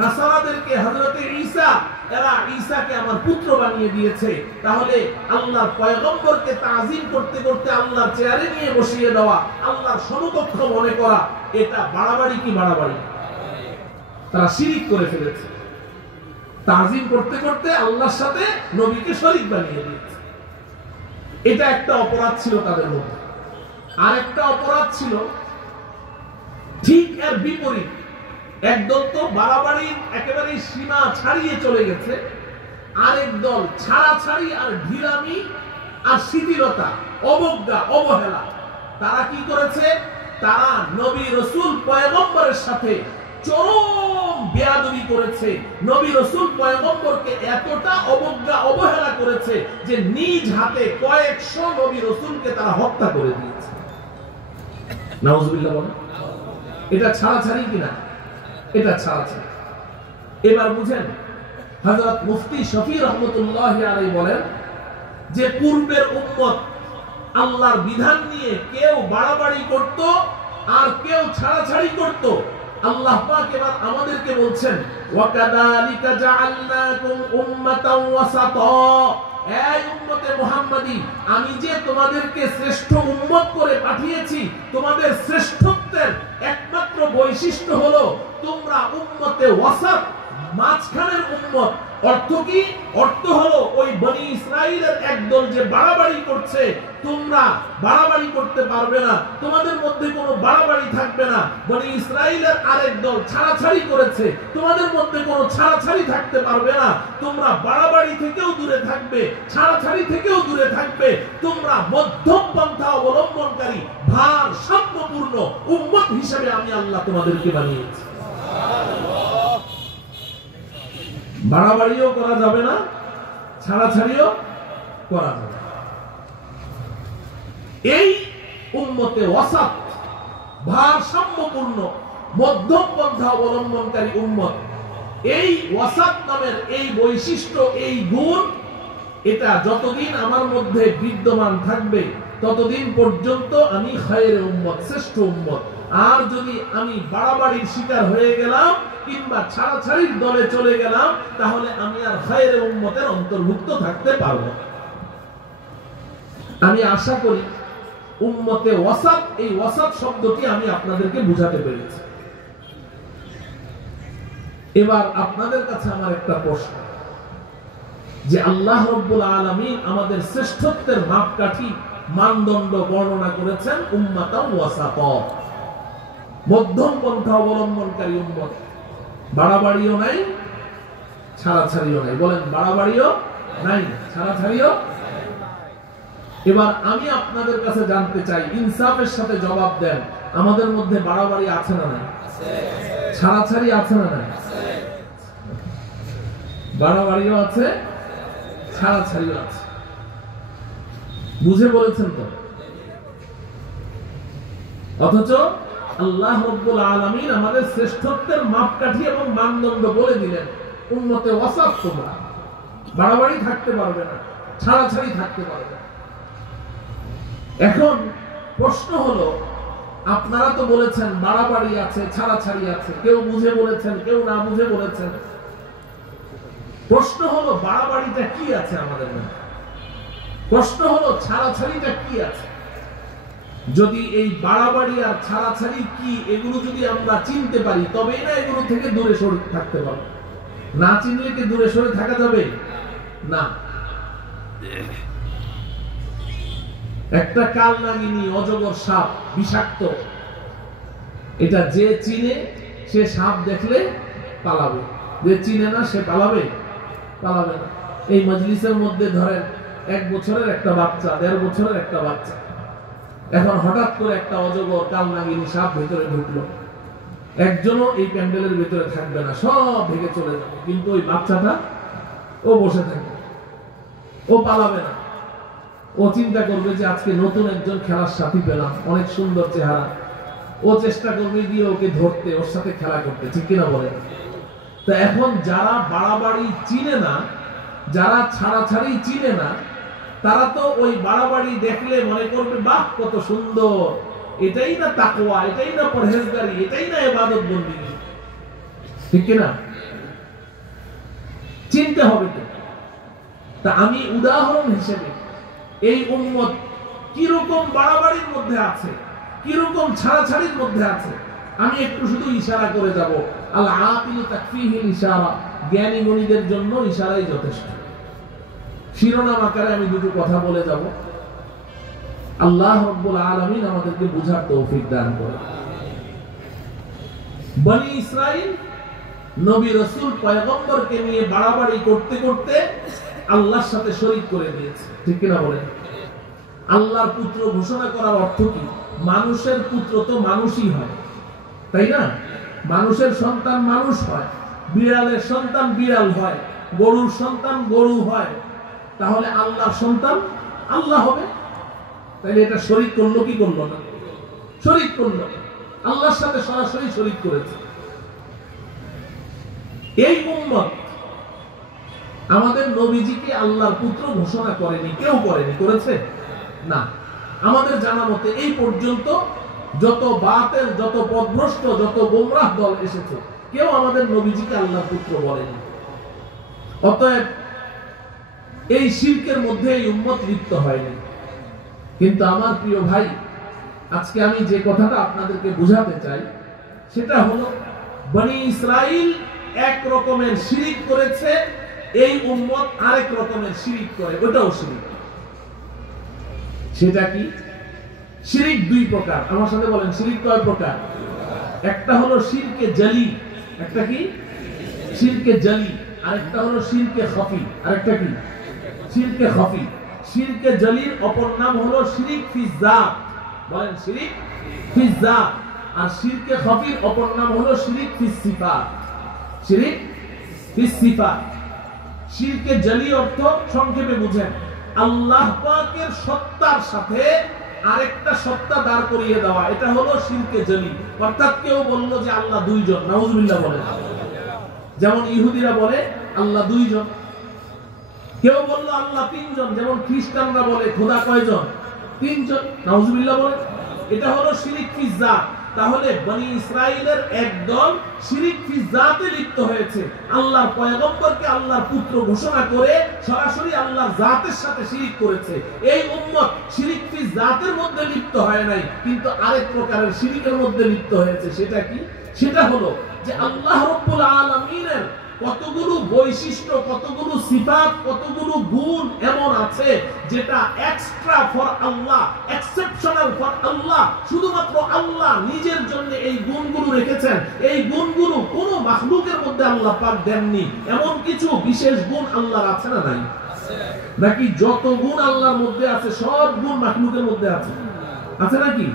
নাসারাদেরকে, হযরতে ঈসা, এরা ঈসাকে আমার পুত্র বানিয়ে দিয়েছে। তাহলে আল্লাহর পয়গম্বরকে তাজিম করতে করতে আল্লাহর চেয়ারে নিয়ে বসিয়ে দেওয়া, আল্লাহর সমকক্ষ মনে করা, এটা বাড়াবাড়ি কি বাড়াবাড়ি? তারা শিরিক করে ফেলেছে। তাজিম করতে করতে আল্লাহর সাথে নবীকে শরীক বানিয়ে দিয়েছে। এটা একটা অপরাধ ছিল তাদের মধ্যে। আর একটা অপরাধ ছিল ঠিক এর বিপরীত। একদল তো বাড়াবাড়ির একেবারে সীমা ছাড়িয়ে চলে গেছে, আরেক দল ছাড়াছাড়ি আর ঢিলামি আর শিথিলতা, অবজ্ঞা, অবহেলা। তারা কি করেছে? তারা নবী রাসূল পয়গম্বরের সাথে চরম বেয়াদবি করেছে। নবী রাসূল পয়গম্বরকে এতটা অবজ্ঞা, অবহেলা করেছে যে নিজ হাতে কয়েকশো নবী রাসূলকে তারা হত্যা করে দিয়েছে। নাউযুবিল্লাহ বলেন। এটা ছাড়াছাড়ি কিনা? এটা ছাড়াছাড়ি। এবার বুঝেন, হযরত মুফতি শফি রহমতুল্লাহি আলাইহি বলেন যে পূর্বের উম্মত আল্লাহর বিধান নিয়ে কেউ বাড়াবাড়ি করত আর কেউ ছাড়াছাড়ি করত। আল্লাহ পাক এবার আমাদেরকে বলছেন, ওয়াকাদালিকা জাআলনাকুম উম্মাতাও ওয়াসাতা। এই উম্মতে মুহাম্মাদি, আমি যে তোমাদেরকে শ্রেষ্ঠ উম্মত করে পাঠিয়েছি, তোমাদের শ্রেষ্ঠত্বের একমাত্র বৈশিষ্ট্য হলো তোমরা উম্মতে ওয়াসাত, মাঝখানের উম্মত। অর্থ কি? অর্থ হলো ওই বনি ইসরাইলের একদল যে বাড়াবাড়ি করছে, তোমরা বাড়াবাড়ি করতে পারবে না, তোমাদের মধ্যে কোনো বাড়াবাড়ি থাকবে না। বনি ইসরাইলের আরেক দল ছাড়াছাড়ি করেছে, তোমাদের মধ্যে কোনো ছাড়াছাড়ি থাকতে পারবে না। তোমরা বাড়াবাড়ি থেকেও দূরে থাকবে, ছাড়াছাড়ি থেকেও দূরে থাকবে। তোমরা মধ্যম পন্থা অবলম্বনকারী, ভারসাম্যপূর্ণ উম্মত হিসেবে আমি আল্লাহ তোমাদেরকে বানিয়েছি। বাড়াবাড়িও করা যাবে না, ছাড়াছাড়িও করা যাবে না। এই উম্মতে ওয়াসাত, ভারসাম্যপূর্ণ মধ্যম পন্থা অবলম্বনকারী উম্মত, এই ওয়াসাত নামের এই বৈশিষ্ট্য, এই গুণ, এটা যতদিন আমার মধ্যে বিদ্যমান থাকবে ততদিন পর্যন্ত আমি খায়রে উম্মত, শ্রেষ্ঠ উম্মত। আর যদি আমি বাড়াবাড়ির শিকার হয়ে গেলাম কিংবা ছাড়াছাড়ির দলে চলে গেলাম, তাহলে আমি আর খায়রে উম্মতের অন্তর্ভুক্ত থাকতে পারব না। আমি আশা করি উম্মতে ওয়াসাত, এই ওয়াসাত শব্দটি আমি আপনাদেরকে বুঝাতে পেরেছি। এবার আপনাদের কাছে আমার একটা প্রশ্ন, যে আল্লাহ রাব্বুল আলামিন আমাদের শ্রেষ্ঠত্বের মাপকাঠি মানদণ্ড বর্ণনা করেছেন উম্মাতাও ওয়াসাতা, মধ্যম পন্থা অবলম্বনকারী উম্মত, বাড়াবাড়িও নাই ছাড়াছাড়িও নাই। বলেন, বাড়াবাড়িও নাই ছাড়াছাড়িও। এবার আমি আপনাদের কাছে জানতে চাই, ইনসাফের সাথে জবাব দেন, আমাদের মধ্যে বাড়াবাড়ি আছে না নাই? ছাড়াছাড়ি আছে না নাই? বাড়াবাড়িও আছে, ছাড়াছাড়িও আছে। বুঝে বলেছেন তো? অথচ আল্লাহ রাব্বুল আলামিন আমাদের শ্রেষ্ঠত্বের মাপকাঠি এবং মানদণ্ড বলে দিলেন, উম্মতে ওয়াসাত, তোমরা বাড়াবাড়ি থাকতে পারবে না, ছাড়াছাড়ি থাকতে পারবে না। এখন প্রশ্ন হলো, আপনারা তো বলেছেন বাড়াবাড়ি আছে, ছাড়াছাড়ি আছে, কেউ বুঝে বলেছেন, কেউ না বুঝে বলেছেন। প্রশ্ন হলো, বাড়াবাড়িটা কি আছে আমাদের মধ্যে? প্রশ্ন হলো, ছাড়াছাড়িটা কি আছে? যদি এই বাড়াবাড়ি আর ছাড়াছাড়ি কি, এগুলো যদি আমরা চিনতে পারি, তবেই না এগুলো থেকে দূরে সরে থাকতে পারবো। না চিনলে কি দূরে সরে থাকা যাবে? না। একটা কালনাগিনী, অজগর সাপ, বিষাক্ত, এটা যে চিনে সে সাপ দেখলে পালাবে, যে চিনে না সে পালাবে পালাবে না। এই মজলিসের মধ্যে ধরেন 1 বছরের একটা বাচ্চা, 1.5 বছরের একটা বাচ্চা, এখন হঠাৎ করে একটা অজগর কালনাগিনী সাপ ভেতরে ঢুকলো, একজনও এই প্যান্ডেলের ভেতরে থাকবে না, সব ভেঙে চলে যাবে, কিন্তু ওই বাচ্চাটা ও বসে থাকবে, ও পালাবে না। ও চিন্তা করবে যে আজকে নতুন একজন খেলার সাথী পেলাম, অনেক সুন্দর চেহারা, ও চেষ্টা করবে গিয়ে ওকে ধরতে, ওর সাথে খেলা করতে, ঠিক কিনা বলে? তো এখন যারা বাড়াবাড়ি চিনে না, যারা ছাড়াছাড়ি চিনে না, তারা তো ওই বাড়াবাড়ি দেখলে মনে করবে, বাহ কত সুন্দর, এটাই না তাকওয়া, এটাই না পরহেজগারি, এটাই না ইবাদত বন্দেগী, ঠিক কিনা? চিনতে হবে তো। তা আমি উদাহরণ হিসেবে এই উম্মত কিরকম বাড়াবাড়ির মধ্যে আছে, কিরকম ছাড়াছাড়ির মধ্যে আছে, আমি একটু শুধু ইশারা করে যাব। আল আকিলু তাকফিহিল ইশারা, জ্ঞানী গুণীদের জন্য ইশারাই যথেষ্ট। শিরোনাম আকারে আমি দুটো কথা বলে যাব। আল্লাহ রাব্বুল আলামিন আমাদেরকে বুঝার তৌফিক দান করেন। বনি ইসরাইল নবী রাসূল পয়গম্বরকে নিয়ে বাড়াবাড়ি করতে করতে আল্লাহর সাথে শরীক করে দিয়েছে, ঠিক কিনা বলেন? আল্লাহর পুত্র ঘোষণা করার অর্থ কি? মানুষের পুত্র তো মানুষই হয়, তাই না? মানুষের সন্তান মানুষ হয়, বিড়ালের সন্তান বিড়াল হয়, গরুর সন্তান গরু হয়, তাহলে আল্লাহর সন্তান আল্লাহ হবে। তাইলে এটা শরীক করলো কি করলো না? শরীক করলো, আল্লাহর সাথে সরাসরি শরীক করেছে। এই উম্মত আমাদের নবীজিকে আল্লাহর পুত্র ঘোষণা করেনি, কেউ করেনি, করেছে না। আমাদের জানা মতে এই পর্যন্ত যত বাতিল, যত পথভ্রষ্ট, যত গোমরাহ দল এসেছে, কেউ আমাদের নবীজিকে আল্লাহর পুত্র বলেনি। অতএব এই শিরকের মধ্যে এই উম্মত লিপ্ত হয়নি। কিন্তু আমার প্রিয় ভাই, আজকে আমি যে কথাটা আপনাদেরকে বুঝাতে চাই সেটা হলো, বনি ইসরাইল এক রকমের শিরিক করেছে, এই উম্মত আরেক রকমের শিরিক করে, ওটাও শিরিক। সেটা কি? শিরিক 2 প্রকার। আমার সাথে বলেন, শিরিক কয় প্রকার? একটা হলো শিরকে জলি, একটা কি? শিরকে জলি, আরেকটা হলো শিরকে খফি, আরেকটা কি? শিরকে খফি। শিরকে জলির অপর নাম হলো শিরিক ফি যাত, বলেন শিরিক ফি যাত। আর শিরকে খফির অপর নাম হলো শিরিক ফি সিফাত, শিরিক ফি সিফাত। শিরকে জলি অর্থ সংক্ষেপে বুঝেন, আল্লাহ পাকের সত্তার সাথে আরেকটা সত্তা দাঁড় করিয়ে দেওয়া, এটা হলো শিরকে জলি। অর্থাৎ কেউ বলল যে আল্লাহ 2 জন, নাউজুবিল্লাহ বলেন, যেমন ইহুদিরা বলে আল্লাহ 2 জন। কেউ বলল আল্লাহ 3 জন, যেমন খ্রিস্টানরা বলে খোদা কয়জন? 3 জন, নাউজুবিল্লাহ বলেন। এটা হলো শিরিক ফি যাত। তাহলে বনি ইসরাইলের একদল শিরিক ফি জাতে লিপ্ত হয়েছে, আল্লাহর পয়গম্বরকে আল্লাহর পুত্র ঘোষণা করে সরাসরি আল্লাহর জাতের সাথে শিরিক করেছে। এই উম্মত শিরিক ফি জাতের মধ্যে লিপ্ত হয় নাই, কিন্তু আরেক প্রকারের শিরিকের মধ্যে লিপ্ত হয়েছে। সেটা কি? সেটা হলো যে আল্লাহ রাব্বুল আলামিনের কতগুলো বৈশিষ্ট্য, কতগুলো সিফাত, কতগুলো গুণ এমন আছে যেটা এক্সট্রা ফর আল্লাহ, এক্সেপশনাল ফর আল্লাহ, শুধুমাত্র আল্লাহ নিজের জন্য এই গুণগুলো রেখেছেন। এই গুণগুলো কোনো মাখলুকের মধ্যে আল্লাহ পাক দেননি। এমন কিছু বিশেষ গুণ আল্লাহর আছে না নাই? নাকি যত গুণ আল্লাহর মধ্যে আছে সব গুণ মাখলুকের মধ্যে আছে? আছে নাকি?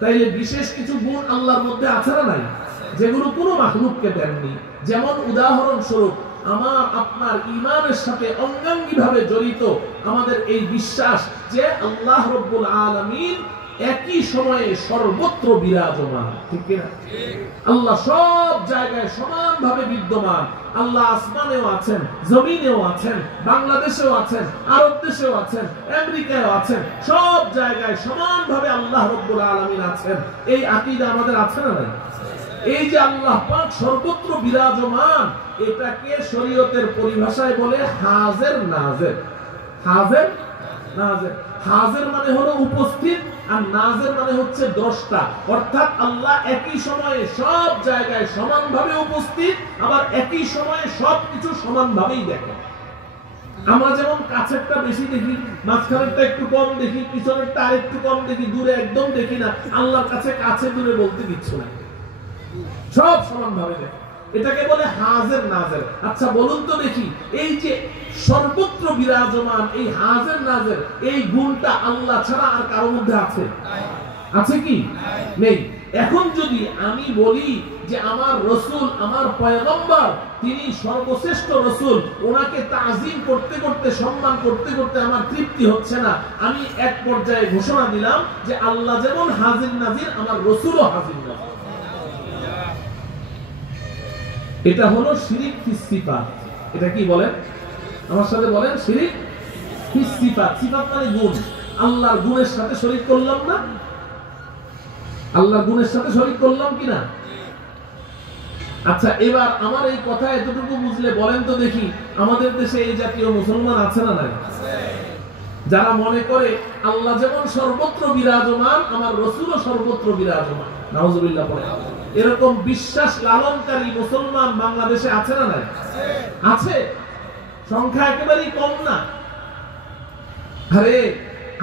তাইলে বিশেষ কিছু গুণ আল্লাহর মধ্যে আছে না নাই, যেগুলো কোনো মাখলুককে দেননি। যেমন উদাহরণস্বরূপ আমার আপনার ঈমানের সাথে অঙ্গাঙ্গিভাবে জড়িত আমাদের এই বিশ্বাস যে আল্লাহ রাব্বুল আলামিন একই সময়ে সর্বত্র বিরাজমান, ঠিক কি না? আল্লাহ সব জায়গায় সমানভাবে বিদ্যমান। আল্লাহ আসমানেও আছেন, জমিনেও আছেন, বাংলাদেশেও আছেন, আরব দেশেও আছেন, আমেরিকায়ও আছেন, সব জায়গায় সমানভাবে আল্লাহ রাব্বুল আলামিন আছেন। এই আকীদা আমাদের আছে না নাই? এই যে আল্লাহ পাক সর্বত্র বিরাজমান, এটাকে শরীয়তের পরিভাষায় বলে হাজির নাজির। হাজির নাজির, হাজির মানে হলো উপস্থিত, আর নাজির মানে হচ্ছে দ্রষ্টা। অর্থাৎ আল্লাহ একই সময়ে সব জায়গায় সমানভাবে উপস্থিত, আবার একই সময়ে সবকিছু সমানভাবেই দেখে। আমরা যেমন কাছেরটা বেশি দেখি, মাঝখানেরটা একটু কম দেখি, পিছনেরটা আরেকটু কম দেখি, দূরে একদম দেখি না। আল্লাহর কাছে কাছে দূরে বলতে কিচ্ছু নাই, সব সমানভাবে দেখে। এটাকে বলে হাজির নাজির। আচ্ছা বলুন তো দেখি, এই যে সর্বত্র বিরাজমান, এই হাজির নাজির, এই গুণটা আল্লাহ ছাড়া আর কারোর মধ্যে আছে? আছে কি? নেই। এখন যদি আমি বলি যে আমার রাসূল, আমার পয়গম্বর, তিনি সর্বশ্রেষ্ঠ রাসূল, ওনাকে তাজিম করতে করতে, সম্মান করতে করতে আমার তৃপ্তি হচ্ছে না, আমি এক পর্যায়ে ঘোষণা দিলাম যে আল্লাহ যেমন হাজির নাজির, আমার রাসূলও হাজির নাজির। এটা হলো শিরিক ফি সিফাত। এটা কি বলেন? আমার সাথে বলেন, শিরিক ফি সিফাত। সিফাত মানে গুণ। আল্লাহর গুণের সাথে শরীক করলাম না? আল্লাহর গুণের সাথে শরীক করলাম কিনা? আচ্ছা, এবার আমার এই কথা এতটুকু বুঝলে বলেন তো দেখি, আমাদের দেশে এই জাতীয় মুসলমান আছে না নাই? যারা মনে করে আল্লাহ যেমন সর্বত্র বিরাজমান, আমার রাসূলও সর্বত্র বিরাজমান। নাউজুবিল্লাহ পড়ে। এরকম বিশ্বাস লালনকারী মুসলমান বাংলাদেশে আছে না নাই? আছে। সংখ্যা একেবারেই কম না। আরে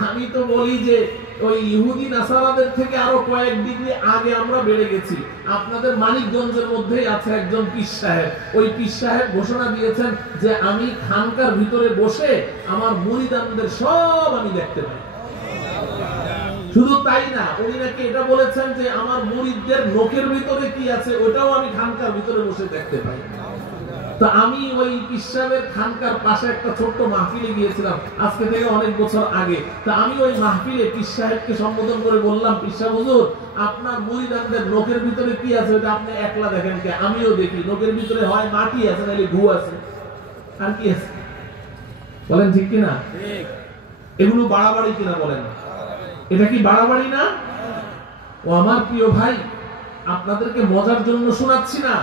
আমি তো বলি যে ওই ইহুদি নাসারাদের থেকে আরো কয়েক ডিগ্রি আগে আমরা বেড়ে গেছি। আপনাদের মানিকগঞ্জের মধ্যেই আছে একজন পীর সাহেব। ওই পীর সাহেব ঘোষণা দিয়েছেন যে আমি খানকার ভিতরে বসে আমার মুরিদানদের সব আমি দেখতে পাই। শুধু তাই না, উনি নাকি এটা বলেছেন যে আমার মুরিদদের নখের ভিতরে কি আছে ওটাও আমি খানকার ভিতরে বসে দেখতে পাই। তো আমি ওই পীর সাহেবের খানকার পাশে একটা ছোট্ট মাহফিলে গিয়েছিলাম আজকে থেকে অনেক বছর আগে। তো আমি ওই মাহফিলে পীর সাহেবকে সম্বোধন করে বললাম, পীর সাহেব হুজুর, আপনার মুরিদানদের নখের ভিতরে কি আছে ওটা আপনি একলা দেখেন কে? আমিও দেখি, নখের ভিতরে হয় মাটি আছে, নাহলে ঘু আছে, আর কি আছে? বলেন ঠিক কিনা? এগুলো বাড়াবাড়ি কিনা বলেন? এটা কি বাড়াবাড়ি না? ও আমার প্রিয় ভাই, আপনাদেরকে মজার জন্য শোনাচ্ছি না,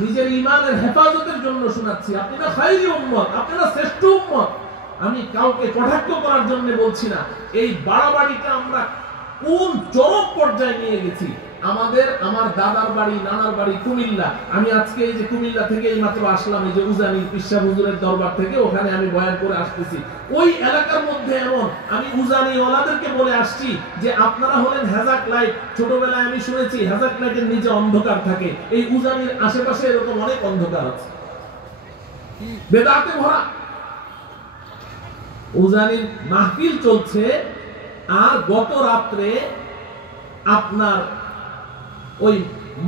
নিজের ঈমানের হেফাজতের জন্য শোনাচ্ছি। আপনারা খায়রি উম্মত, আপনারা শ্রেষ্ঠ উম্মত। আমি কাউকে কটাক্ষ করার জন্য বলছি না। এই বাড়াবাড়িটা আমরা কোন চরম পর্যায়ে নিয়ে গেছি। আমার দাদার বাড়ি, নানার বাড়ি কুমিল্লা। আমি আজকে এই যে কুমিল্লা থেকে এই মাত্র আসলাম, এই যে উজানি পিসা হুজুরের দরবার থেকে, ওখানে আমি বয়ান করে আসতেছি। ওই এলাকার মধ্যে এমন আমি উজানি ওলাদেরকে বলে আসছি যে আপনারা হলেন হেজাক লাইট। ছোটবেলায় আমি শুনেছি হেজাক লাইটের নিচে অন্ধকার থাকে। এই উজানির আশেপাশে এরকম অনেক অন্ধকার আছে, বেদাতে ভরা। উজানির মাহফিল চলছে, আর গত রাত্রে আপনার ওই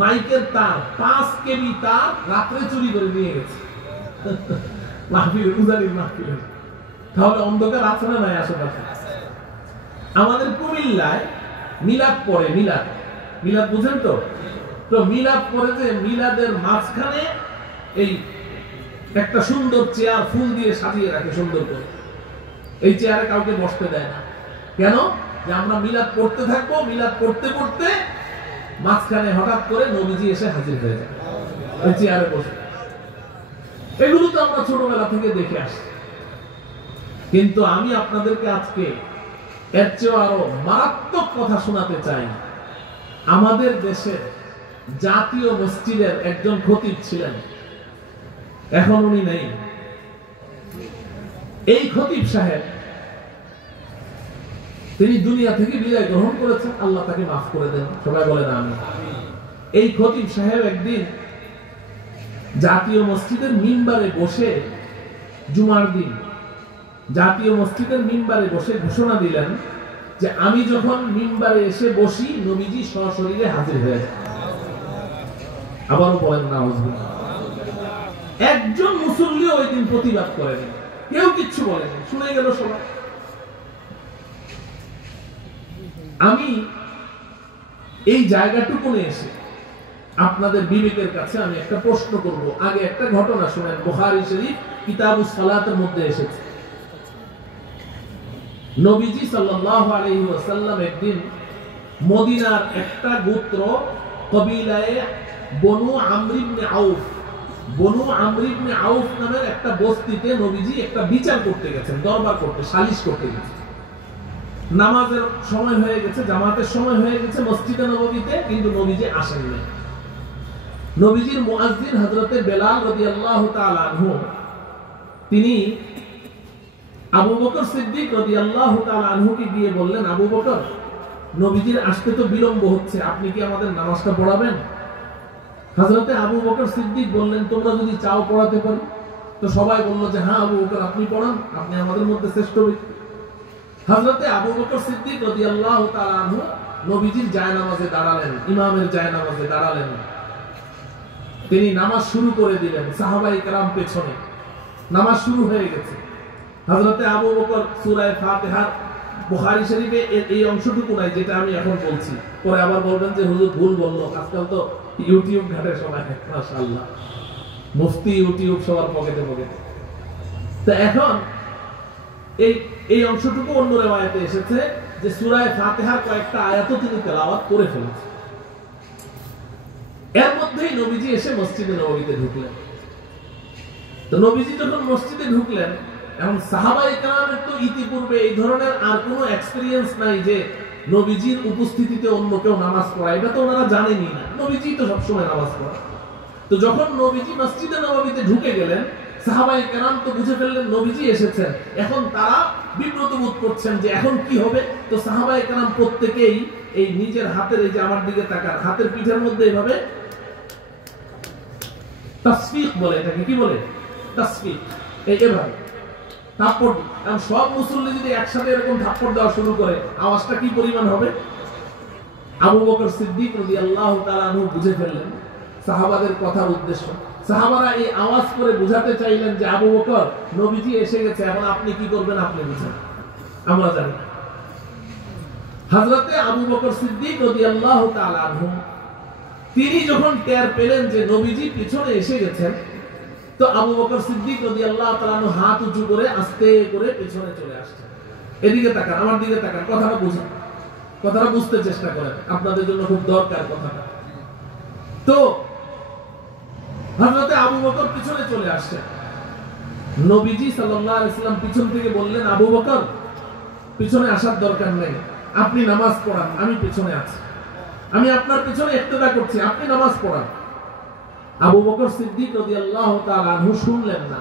মাইকের তার 5 কেবি তার রাত্রে চুরি করে নিয়ে গেছে মাহফিল, উজানির মাহফিল। তাহলে অন্ধকার আছে না নাই আশেপাশে? আমাদের কুমিল্লায় মিলাদ পড়ে, মিলাদ বুঝেন তো? তো মিলাদ পড়ে যে মিলাদের মাঝখানে এই একটা সুন্দর চেয়ার ফুল দিয়ে সাজিয়ে রাখে সুন্দর করে। এই চেয়ারে কাউকে বসতে দেয় না। কেন? যে আমরা মিলাদ পড়তে থাকবো, মিলাদ পড়তে পড়তে মাঝখানে হঠাৎ করে নবীজি এসে হাজির হয়ে যায় ওই চেয়ারে বসে। এগুলো তো আমরা ছোটবেলা থেকে দেখে আসি, কিন্তু আমি আপনাদেরকে আজকে এর চেয়ে আরো মারাত্মক কথা শোনাতে চাই। আমাদের দেশে জাতীয় মসজিদের একজন খতিব ছিলেন, এখন উনি নেই। এই খতিব সাহেব তিনি দুনিয়া থেকে বিদায় গ্রহণ করেছেন, আল্লাহ তাকে মাফ করে দেন, সবাই বলেন আমিন। এই খতিব সাহেব একদিন জাতীয় মসজিদের মিম্বারে বসে, জুমার দিন জাতীয় মসজিদের মিম্বারে বসে ঘোষণা দিলেন যে আমি যখন মিম্বারে এসে বসি নবীজি সশরীরে হাজির হয়ে যায়। আবারও বলেন না, একজন মুসল্লিও ওই দিন প্রতিবাদ করেনি, কেউ কিচ্ছু বলেনি, শুনে গেল সবাই। আমি এই জায়গাটুকু এসে আপনাদের বিবেকের কাছে আমি একটা প্রশ্ন করব। আগে একটা ঘটনা শুনেন, বুখারী শরীফ কিতাবুস সালাতের মধ্যে এসেছে। নবীজি সাল্লাল্লাহু আলাইহি ওয়াসাল্লাম একদিন মদিনার একটা গোত্র কবিলায়ে বনু আমর ইবনে আউফ, বনু আমর ইবনে আউফ নামের একটা বস্তিতে নবীজি একটা বিচার করতে গেছেন, দরবার করতে, সালিশ করতে গেছেন। নামাজের সময় হয়ে গেছে, জামাতের সময় হয়ে গেছে মসজিদে নববীতে, কিন্তু নবীজি আসেননি। নবীজির মুয়াজ্জিন হযরতে বেলাল রাদিয়াল্লাহু তাআলা আনহু তিনি আবু বকর সিদ্দিক রাদিয়াল্লাহু তাআলা আনহুকে গিয়ে বললেন, আবু বকর, নবীজির আসতে তো বিলম্ব হচ্ছে, আপনি কি আমাদের নামাজটা পড়াবেন? হযরতে আবু বকর সিদ্দিক বললেন, তোমরা যদি চাও পড়াতে পারি। তো সবাই বলল যে হ্যাঁ আবু বকর, আপনি পড়ান, আপনি আমাদের মধ্যে শ্রেষ্ঠ ব্যক্তি। হযরতে আবু বকর সিদ্দিক রাদিয়াল্লাহু তাআলা আনহু নবীজির জায়নামাজে দাঁড়ালেন, ইমামের জায়নামাজে দাঁড়ালেন। তিনি নামাজ শুরু করে দিলেন, সাহাবায়ে কেরাম পেছনে। নামাজ শুরু হয়ে গেছে। হযরতে আবু বকর সূরা ফাতিহা, বুখারী শরীফে এই অংশটুকু নাই যেটা আমি এখন বলছি, পরে আবার বলবেন যে হুজুর ভুল বললো। আজকাল তো ইউটিউব ঘাটে সবাই, মাশাআল্লাহ, মুফতি ইউটিউব সবার পকেটে পকেটে। তো এখন এই অংশটুকু অন্য রিওয়ায়াতে এসেছে যে সূরা ফাতিহার কয়েকটা আয়াতও তিনি তেলাওয়াত করে ফেলেছেন। এর মধ্যেই নবীজি এসে মসজিদে নববীতে ঢুকলেন। তো নবীজি যখন মসজিদে ঢুকলেন, এখন সাহাবায়ে কেরামের তো ইতিপূর্বে এই ধরনের আর কোনো এক্সপেরিয়েন্স নাই যে নবীজির উপস্থিতিতে অন্য কেউ নামাজ পড়ায়, এটা তো ওনারা জানেনই না। নবীজি তো সবসময় নামাজ পড়ায়। তো যখন নবীজি মসজিদে নববীতে ঢুকে গেলেন, সাহাবায়ে কেরাম তো বুঝে ফেললেন নবীজি এসেছেন। এখন তারা বিব্রত বোধ করছেন যে এখন কি হবে। তো সাহাবায়ে কেরাম প্রত্যেকেই এই নিজের হাতের, এই যে আমার দিকে তাকান, হাতের পিঠের মধ্যে এইভাবে তাসফিক বলে, এটাকে কি বলে? তাসফিক। এইভাবে থাপ্পড়। এখন সব মুসল্লি যদি একসাথে এরকম থাপ্পড় দেওয়া শুরু করে, আওয়াজটা কি পরিমাণ হবে? আবু বকর সিদ্দিক রাদিয়াল্লাহু তাআলা আনহু বুঝে ফেললেন সাহাবাদের কথার উদ্দেশ্য। সাহাবারা এই আওয়াজ করে বুঝাতে চাইলেন যে আবু বকর, নবীজি এসে গেছে, এখন আপনি কি করবেন আপনি বুঝান, আমরা জানি। হযরতে আবু বকর সিদ্দিক রাদিয়াল্লাহু তাআলা আনহু তিনি যখন টের পেলেন যে নবীজি পিছনে এসে গেছেন, তো আবু বকর সিদ্দিক রাদিয়াল্লাহু তাআলা আনহু হাত উঁচু করে আস্তে করে পিছনে চলে আসছেন। এদিকে তাকান, আমার দিকে তাকান, কথাটা বুঝুন, কথাটা বুঝতে চেষ্টা করেন, আপনাদের জন্য খুব দরকার কথাটা। তো হযরতে আবু বকর পিছনে চলে আসছেন। নবীজি সাল্লাল্লাহু আলাইহি ওয়াসাল্লাম পিছন থেকে বললেন, আবু বকর, পিছনে আসার দরকার নেই, আপনি নামাজ পড়ান, আমি পিছনে আছি, আমি আপনার পিছনে ইক্তেদা করছি, আপনি নামাজ পড়ান। আবু বকর সিদ্দিক রাদিয়াল্লাহু তাআলা আনহু শুনলেন না,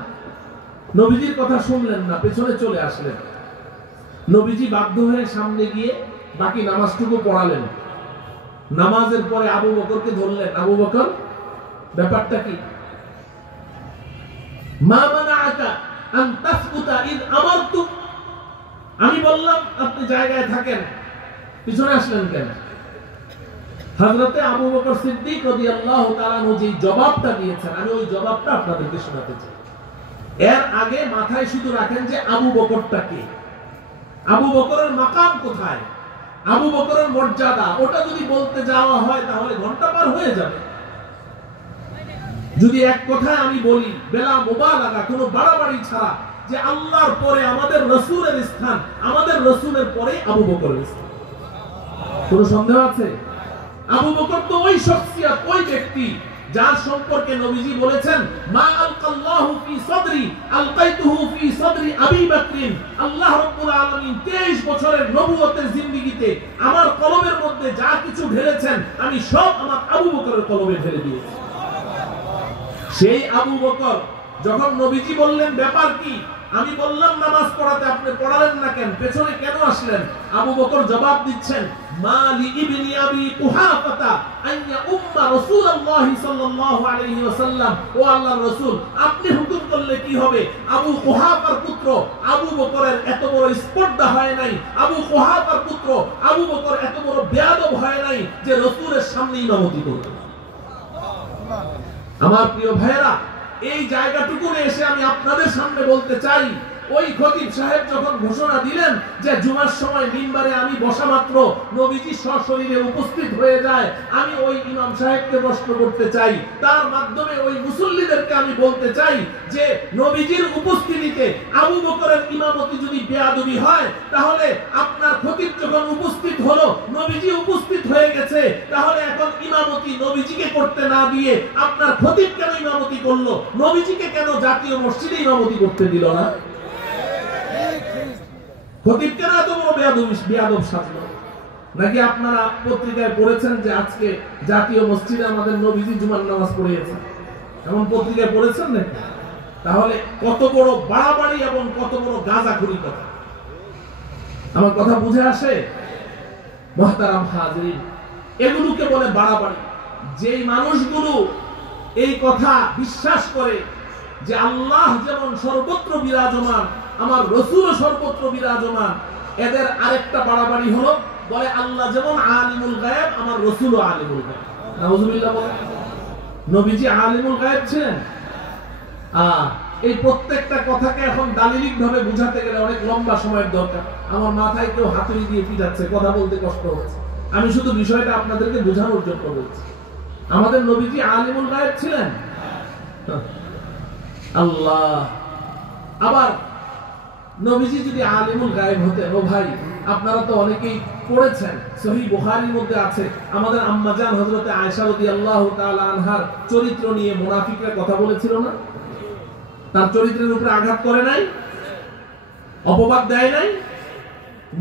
নবীজির কথা শুনলেন না, পেছনে চলে আসলেন। নবীজি বাধ্য হয়ে সামনে গিয়ে বাকি নামাজটুকু পড়ালেন। নামাজের পরে আবু বকরকে ধরলেন, আবু বকর, ব্যাপারটা কি? মা মানাআকা আন তাসকুতা ইয আমারতু, আমি বললাম আপনি জায়গায় থাকেন, পিছনে আসলেন কেন? হযরতে আবু বকর সিদ্দিক রাদিয়াল্লাহু তাআলা আনহু যে জবাবটা দিয়েছেন, আমি ওই জবাবটা আপনাদেরকে শোনাতে চাই। এর আগে মাথায় শুধু রাখেন যে আবু বকরটা কে, আবু বকরের মাকাম কোথায়, আবু বকরের মর্যাদা, ওটা যদি বলতে যাওয়া হয় তাহলে ঘন্টা পার হয়ে যাবে। যদি এক কথায় আমি বলি, বেলা মুবালাগা, কোনো বাড়াবাড়ি ছাড়া, যে আল্লাহর পরে আমাদের রাসূলের স্থান, আমাদের রাসূলের পরে আবু বকরের স্থান, কোনো সন্দেহ আছে? আবু বকর তো ওই শখসিয়ত, ওই ব্যক্তি যার সম্পর্কে নবীজি বলেছেন, মা আলকাল্লাহু ফি সাদরি আলকাইতুহু ফি সাদরি আবী বকর। আল্লাহ রাব্বুল আলামিন 23 বছরের নবুয়তের জিন্দেগিতে আমার কলবের মধ্যে যা কিছু ঢেলেছেন আমি সব আমার আবু বকরের কলবে ঢেলে দিয়েছি। সেই আবু বকর যখন নবীজি বললেন ব্যাপার কি, আমি বললাম নামাজ পড়াতে, আপনি পড়ালেন না কেন, পেছনে কেন আসলেন? আবু বকর জবাব দিচ্ছেন, মালি ইবনি আবি কুহাফা আইয়া উম্মা রাসূলুল্লাহ সাল্লাল্লাহু আলাইহি ওয়াসাল্লাম। ও আল্লাহর রাসূল, আপনি হুকুম করলে কি হবে? আবু কুহাফার পুত্র আবু বকরের এত বড় স্পর্ধা হয় নাই, আবু কুহাফার পুত্র আবু বকর এত বড় বেয়াদব হয় নাই যে রাসূলের সামনে ইমামতি করবে। আমার প্রিয় ভাইরা, এই জায়গাটুকু এসে আমি আপনাদের সামনে বলতে চাই, ওই খতিব সাহেব যখন ঘোষণা দিলেন যে জুমার সময় মিম্বারে আমি বসা মাত্র নবীজি সশরীরে উপস্থিত হয়ে যায়, আমি ওই ইমাম সাহেবকে প্রশ্ন করতে চাই, তার মাধ্যমে ওই মুসল্লিদেরকে আমি বলতে চাই যে নবীজির উপস্থিতিতে আবু বকরের ইমামতি যদি বেয়াদবি হয়, তাহলে আপনার খতিব যখন উপস্থিত হলো, নবীজি উপস্থিত হয়ে গেছে, তাহলে এখন ইমামতি নবীজিকে করতে না দিয়ে আপনার খতিব কেন ইমামতি করলো? নবীজিকে কেন জাতীয় মসজিদে ইমামতি করতে দিল না? খতিব কেন এত বড় বেয়াদব সাজলো? নাকি আপনারা পত্রিকায় পড়েছেন যে আজকে জাতীয় মসজিদে আমাদের নবীজি জুমার নামাজ পড়িয়েছে, এমন পত্রিকায় পড়েছেন নাকি? তাহলে কত বড় বাড়াবাড়ি এবং কত বড় গাঁজাখুরি কথা! আমার কথা বুঝে আসে? মুহতারাম হাজিরিন, এগুলোকে বলে বাড়াবাড়ি। যেই মানুষগুলো এই কথা বিশ্বাস করে যে আল্লাহ যেমন সর্বত্র বিরাজমান, আমার রাসূলও সর্বত্র বিরাজমান, এদের আরেকটা বাড়াবাড়ি হলো বলে আল্লাহ যেমন আলিমুল গায়ব, আমার রাসূলও আলিমুল গায়ব। নাউজুবিল্লাহ বলেন। নবীজি আলিমুল গায়ব ছিলেন? এই প্রত্যেকটা কথাকে এখন দালিলিক ভাবে বুঝাতে গেলে অনেক লম্বা সময়ের দরকার। আমার মাথায় কেউ হাতুড়ি দিয়ে পিটাচ্ছে, কথা বলতে কষ্ট হচ্ছে। আমি শুধু বিষয়টা আপনাদেরকে বোঝানোর জন্য বলছি। আমাদের নবীজি আলিমুল গায়ব ছিলেন? আল্লাহ। আবার নবীজি যদি আলিমুল গায়ব হতেন, ও ভাই আপনারা তো অনেকেই পড়েছেন, সহিহ বুখারীর মধ্যে আছে, আমাদের আম্মা জান হযরত আয়েশা রাদিয়াল্লাহু তাআলা আনহার চরিত্র নিয়ে মুনাফিকরা কথা বলেছিল না? তার চরিত্রের উপরে আঘাত করে নাই? অপবাদ দেয় নাই?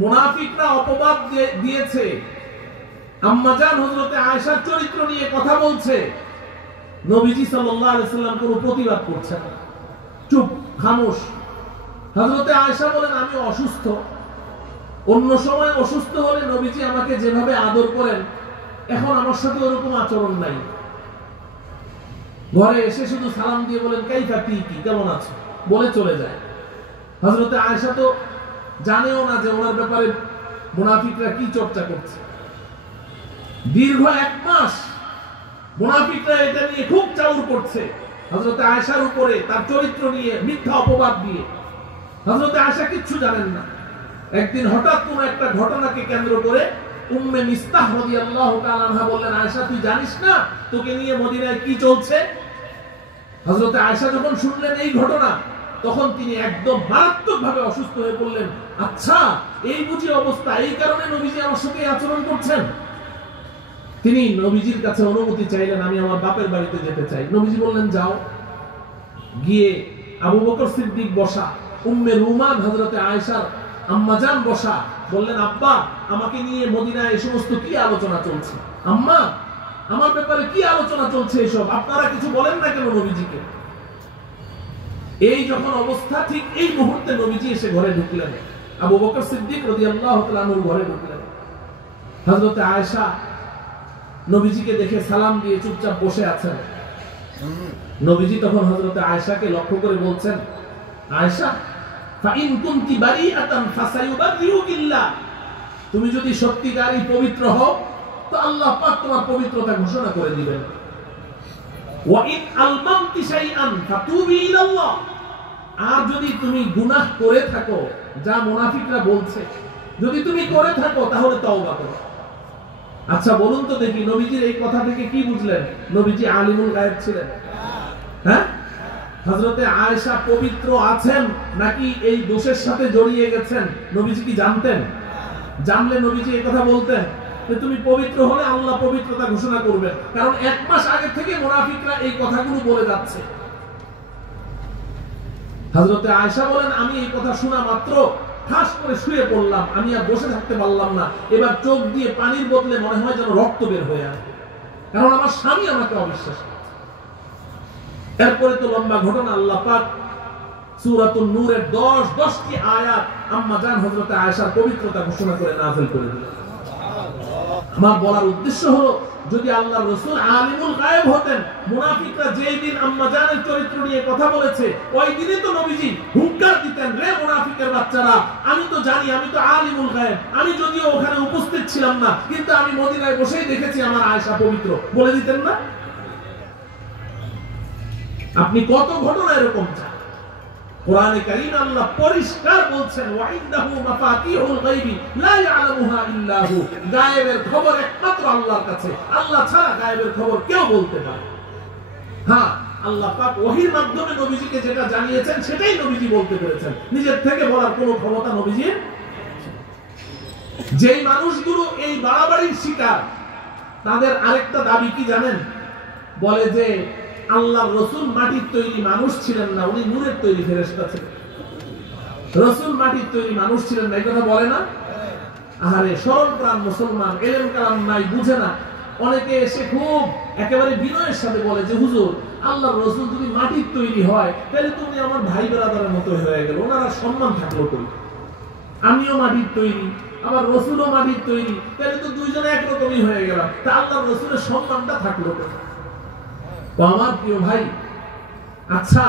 মুনাফিকরা অপবাদ দিয়েছে, আম্মা জান হযরত আয়েশার চরিত্র নিয়ে কথা বলছে, নবীজি সাল্লাল্লাহু আলাইহি সাল্লাম কোনো প্রতিবাদ করছেন না, চুপ, খামোশ। হযরত আয়েশা বলেন, আমি অসুস্থ, অন্য সময় অসুস্থ হলে নবীজি আমাকে যেভাবে আদর করেন, এখন আমার সাথে ওরকম আচরণ নাই। ঘরে এসে শুধু সালাম দিয়ে বলেন কাইফা তিকি, কেমন আছো, বলে চলে যায়। হযরত আয়েশা তো জানেও না যে ওনার ব্যাপারে মুনাফিকরা কি চর্চা করছে। দীর্ঘ 1 মাস মুনাফিকরা এটা নিয়ে খুব চাউর করছে হযরত আয়েশার উপরে, তার চরিত্র নিয়ে মিথ্যা অপবাদ দিয়ে। হযরত আয়েশা কিচ্ছু জানেন না। একদিন হঠাৎ কোন একটা ঘটনাকে কেন্দ্র করে উম্মে মিস্তাহ রাদিয়াল্লাহু তাআলা আনহা বললেন, আয়েশা তুই জানিস না তোকে নিয়ে মদিনায় কি চলছে? হযরত আয়েশা যখন শুনলেন এই ঘটনা, তখন তিনি একদম মারাত্মকভাবে অসুস্থ হয়ে পড়লেন। আচ্ছা, এই বুঝি অবস্থা, এই কারণে নবীজি আমার সাথে আচরণ করছেন? তিনি নবীজির কাছে অনুমতি চাইলেন, আমি আমার বাপের বাড়িতে যেতে চাই। নবীজি বললেন যাও। গিয়ে আবু বকর সিদ্দিক বসা, উম্মে রুমান হযরত আয়েশার আম্মাজান বসা, বললেন আব্বা আমাকে নিয়ে মদিনায় এই সমস্ত কি আলোচনা চলছে? আম্মা আমার ব্যাপারে কি আলোচনা চলছে এসব? আপনারা কিছু বলেন না কেন নবীজিকে? এই যখন অবস্থা, ঠিক এই মুহূর্তে নবীজি এসে ঘরে ঢুকলেন, আবু বকর সিদ্দিক রাদিয়াল্লাহু তাআলা আনহুর ঘরে ঢুকলেন। হযরত আয়েশা নবীজিকে দেখে সালাম দিয়ে চুপচাপ বসে আছেন। নবীজি তখন হযরত আয়েশাকে লক্ষ্য করে বলছেন, আয়েশা ফাইন কুনতি বারিআতান ফাসায়ুবারিউকিল্লাহ, তুমি যদি সত্যিকারই পবিত্র হও তো আল্লাহ পাক তোমার পবিত্রতা ঘোষণা করে দিবেন। ওয়া ইন আলমামতি শাইআন ফাতুবি ইলাল্লাহ, আর যদি তুমি গুনাহ করে থাকো, যা মুনাফিকরা বলছে, যদি তুমি করে থাকো তাহলে তওবা করো। আচ্ছা বলুন তো দেখি, নবীজির এই কথা থেকে কি বুঝলেন? নবীজি আলিমুল গায়ব ছিলেন? হ্যাঁ? হযরতে আয়েশা পবিত্র আছেন নাকি এই দোষের সাথে জড়িয়ে গেছেন নবীজি কি জানতেন? জানলে নবীজি এই কথা বলতেন? যে তুমি পবিত্র হলে আল্লাহ পবিত্রতা ঘোষণা করবেন, কারণ 1 মাস আগে থেকে মুনাফিকরা এই কথাগুলো বলে যাচ্ছে। হযরত আয়েশা বলেন, আমি এই কথা শোনা মাত্র ঠাস করে শুয়ে পড়লাম, আমি আর বসে থাকতে পারলাম না। এবার চোখ দিয়ে পানির বদলে মনে হয় যেন রক্ত বের হয়ে আসে, কারণ আমার স্বামী আমাকে অবিশ্বাস করে। এরপরে তো লম্বা ঘটনা, আল্লাহ পাক সূরাতুন নূরের 10টি আয়াত আম্মা জান হযরত আয়েশার পবিত্রতা ঘোষণা করে নাযিল করে দিলেন। আমার বলার উদ্দেশ্য হলো, যদি আল্লাহর রাসূল আলিমুল গায়েব হতেন, মুনাফিকরা যেই দিন আম্মা জানের চরিত্র নিয়ে কথা বলেছে, ওই দিনই তো নবীজি হুঙ্কার দিতেন, রে মুনাফিকের বাচ্চারা, আমি তো জানি, আমি তো আলিমুল গায়েব, আমি যদিও ওখানে উপস্থিত ছিলাম না, কিন্তু আমি মদিনায় বসেই দেখেছি আমার আয়েশা পবিত্র, বলে দিতেন না? আপনি কত ঘটনা এরকম চান? কোরআনে কারীম আল্লাহ পরিষ্কার বলছেন, ওয়া ইনদাহু মাফাতিহুল গায়বি লা ইয়ালামুহা ইল্লা হু, গায়েবের খবর একমাত্র আল্লাহর কাছে, আল্লাহ ছাড়া গায়েবের খবর কেউ বলতে পারে। হ্যাঁ, আল্লাহ পাক ওহীর মাধ্যমে নবীজিকে যেটা জানিয়েছেন সেটাই নবীজি বলতে পেরেছেন, নিজের থেকে বলার কোনো ক্ষমতা নবীজির। যেই মানুষগুলো এই বাড়াবাড়ির শিকার, তাদের আরেকটা দাবি কি জানেন? বলে যে আল্লাহর রাসূল মাটির তৈরি মানুষ ছিলেন না, উনি নূরের তৈরি ফেরেশতা ছিলেন। রাসূল মাটির তৈরি মানুষ ছিলেন না, এই কথা বলে না? আহারে সরল প্রাণ মুসলমান, ইলম কালাম নাই, বুঝে না। অনেকে এসে খুব একেবারে বিনয়ের সাথে বলে যে হুজুর, আল্লাহর রাসূল যদি মাটির তৈরি হয় তাহলে তুমি আমার ভাই ব্রাদারের মতো হয়ে গেল, ওনারা সম্মান থাকলো কই? আমিও মাটির তৈরি, আমার রাসূলও মাটির তৈরি, তাহলে তো দুইজনে একরকমই হয়ে গেলাম, তা আল্লাহর রাসূলের সম্মানটা থাকলো কই? তো আমার প্রিয় ভাই, আচ্ছা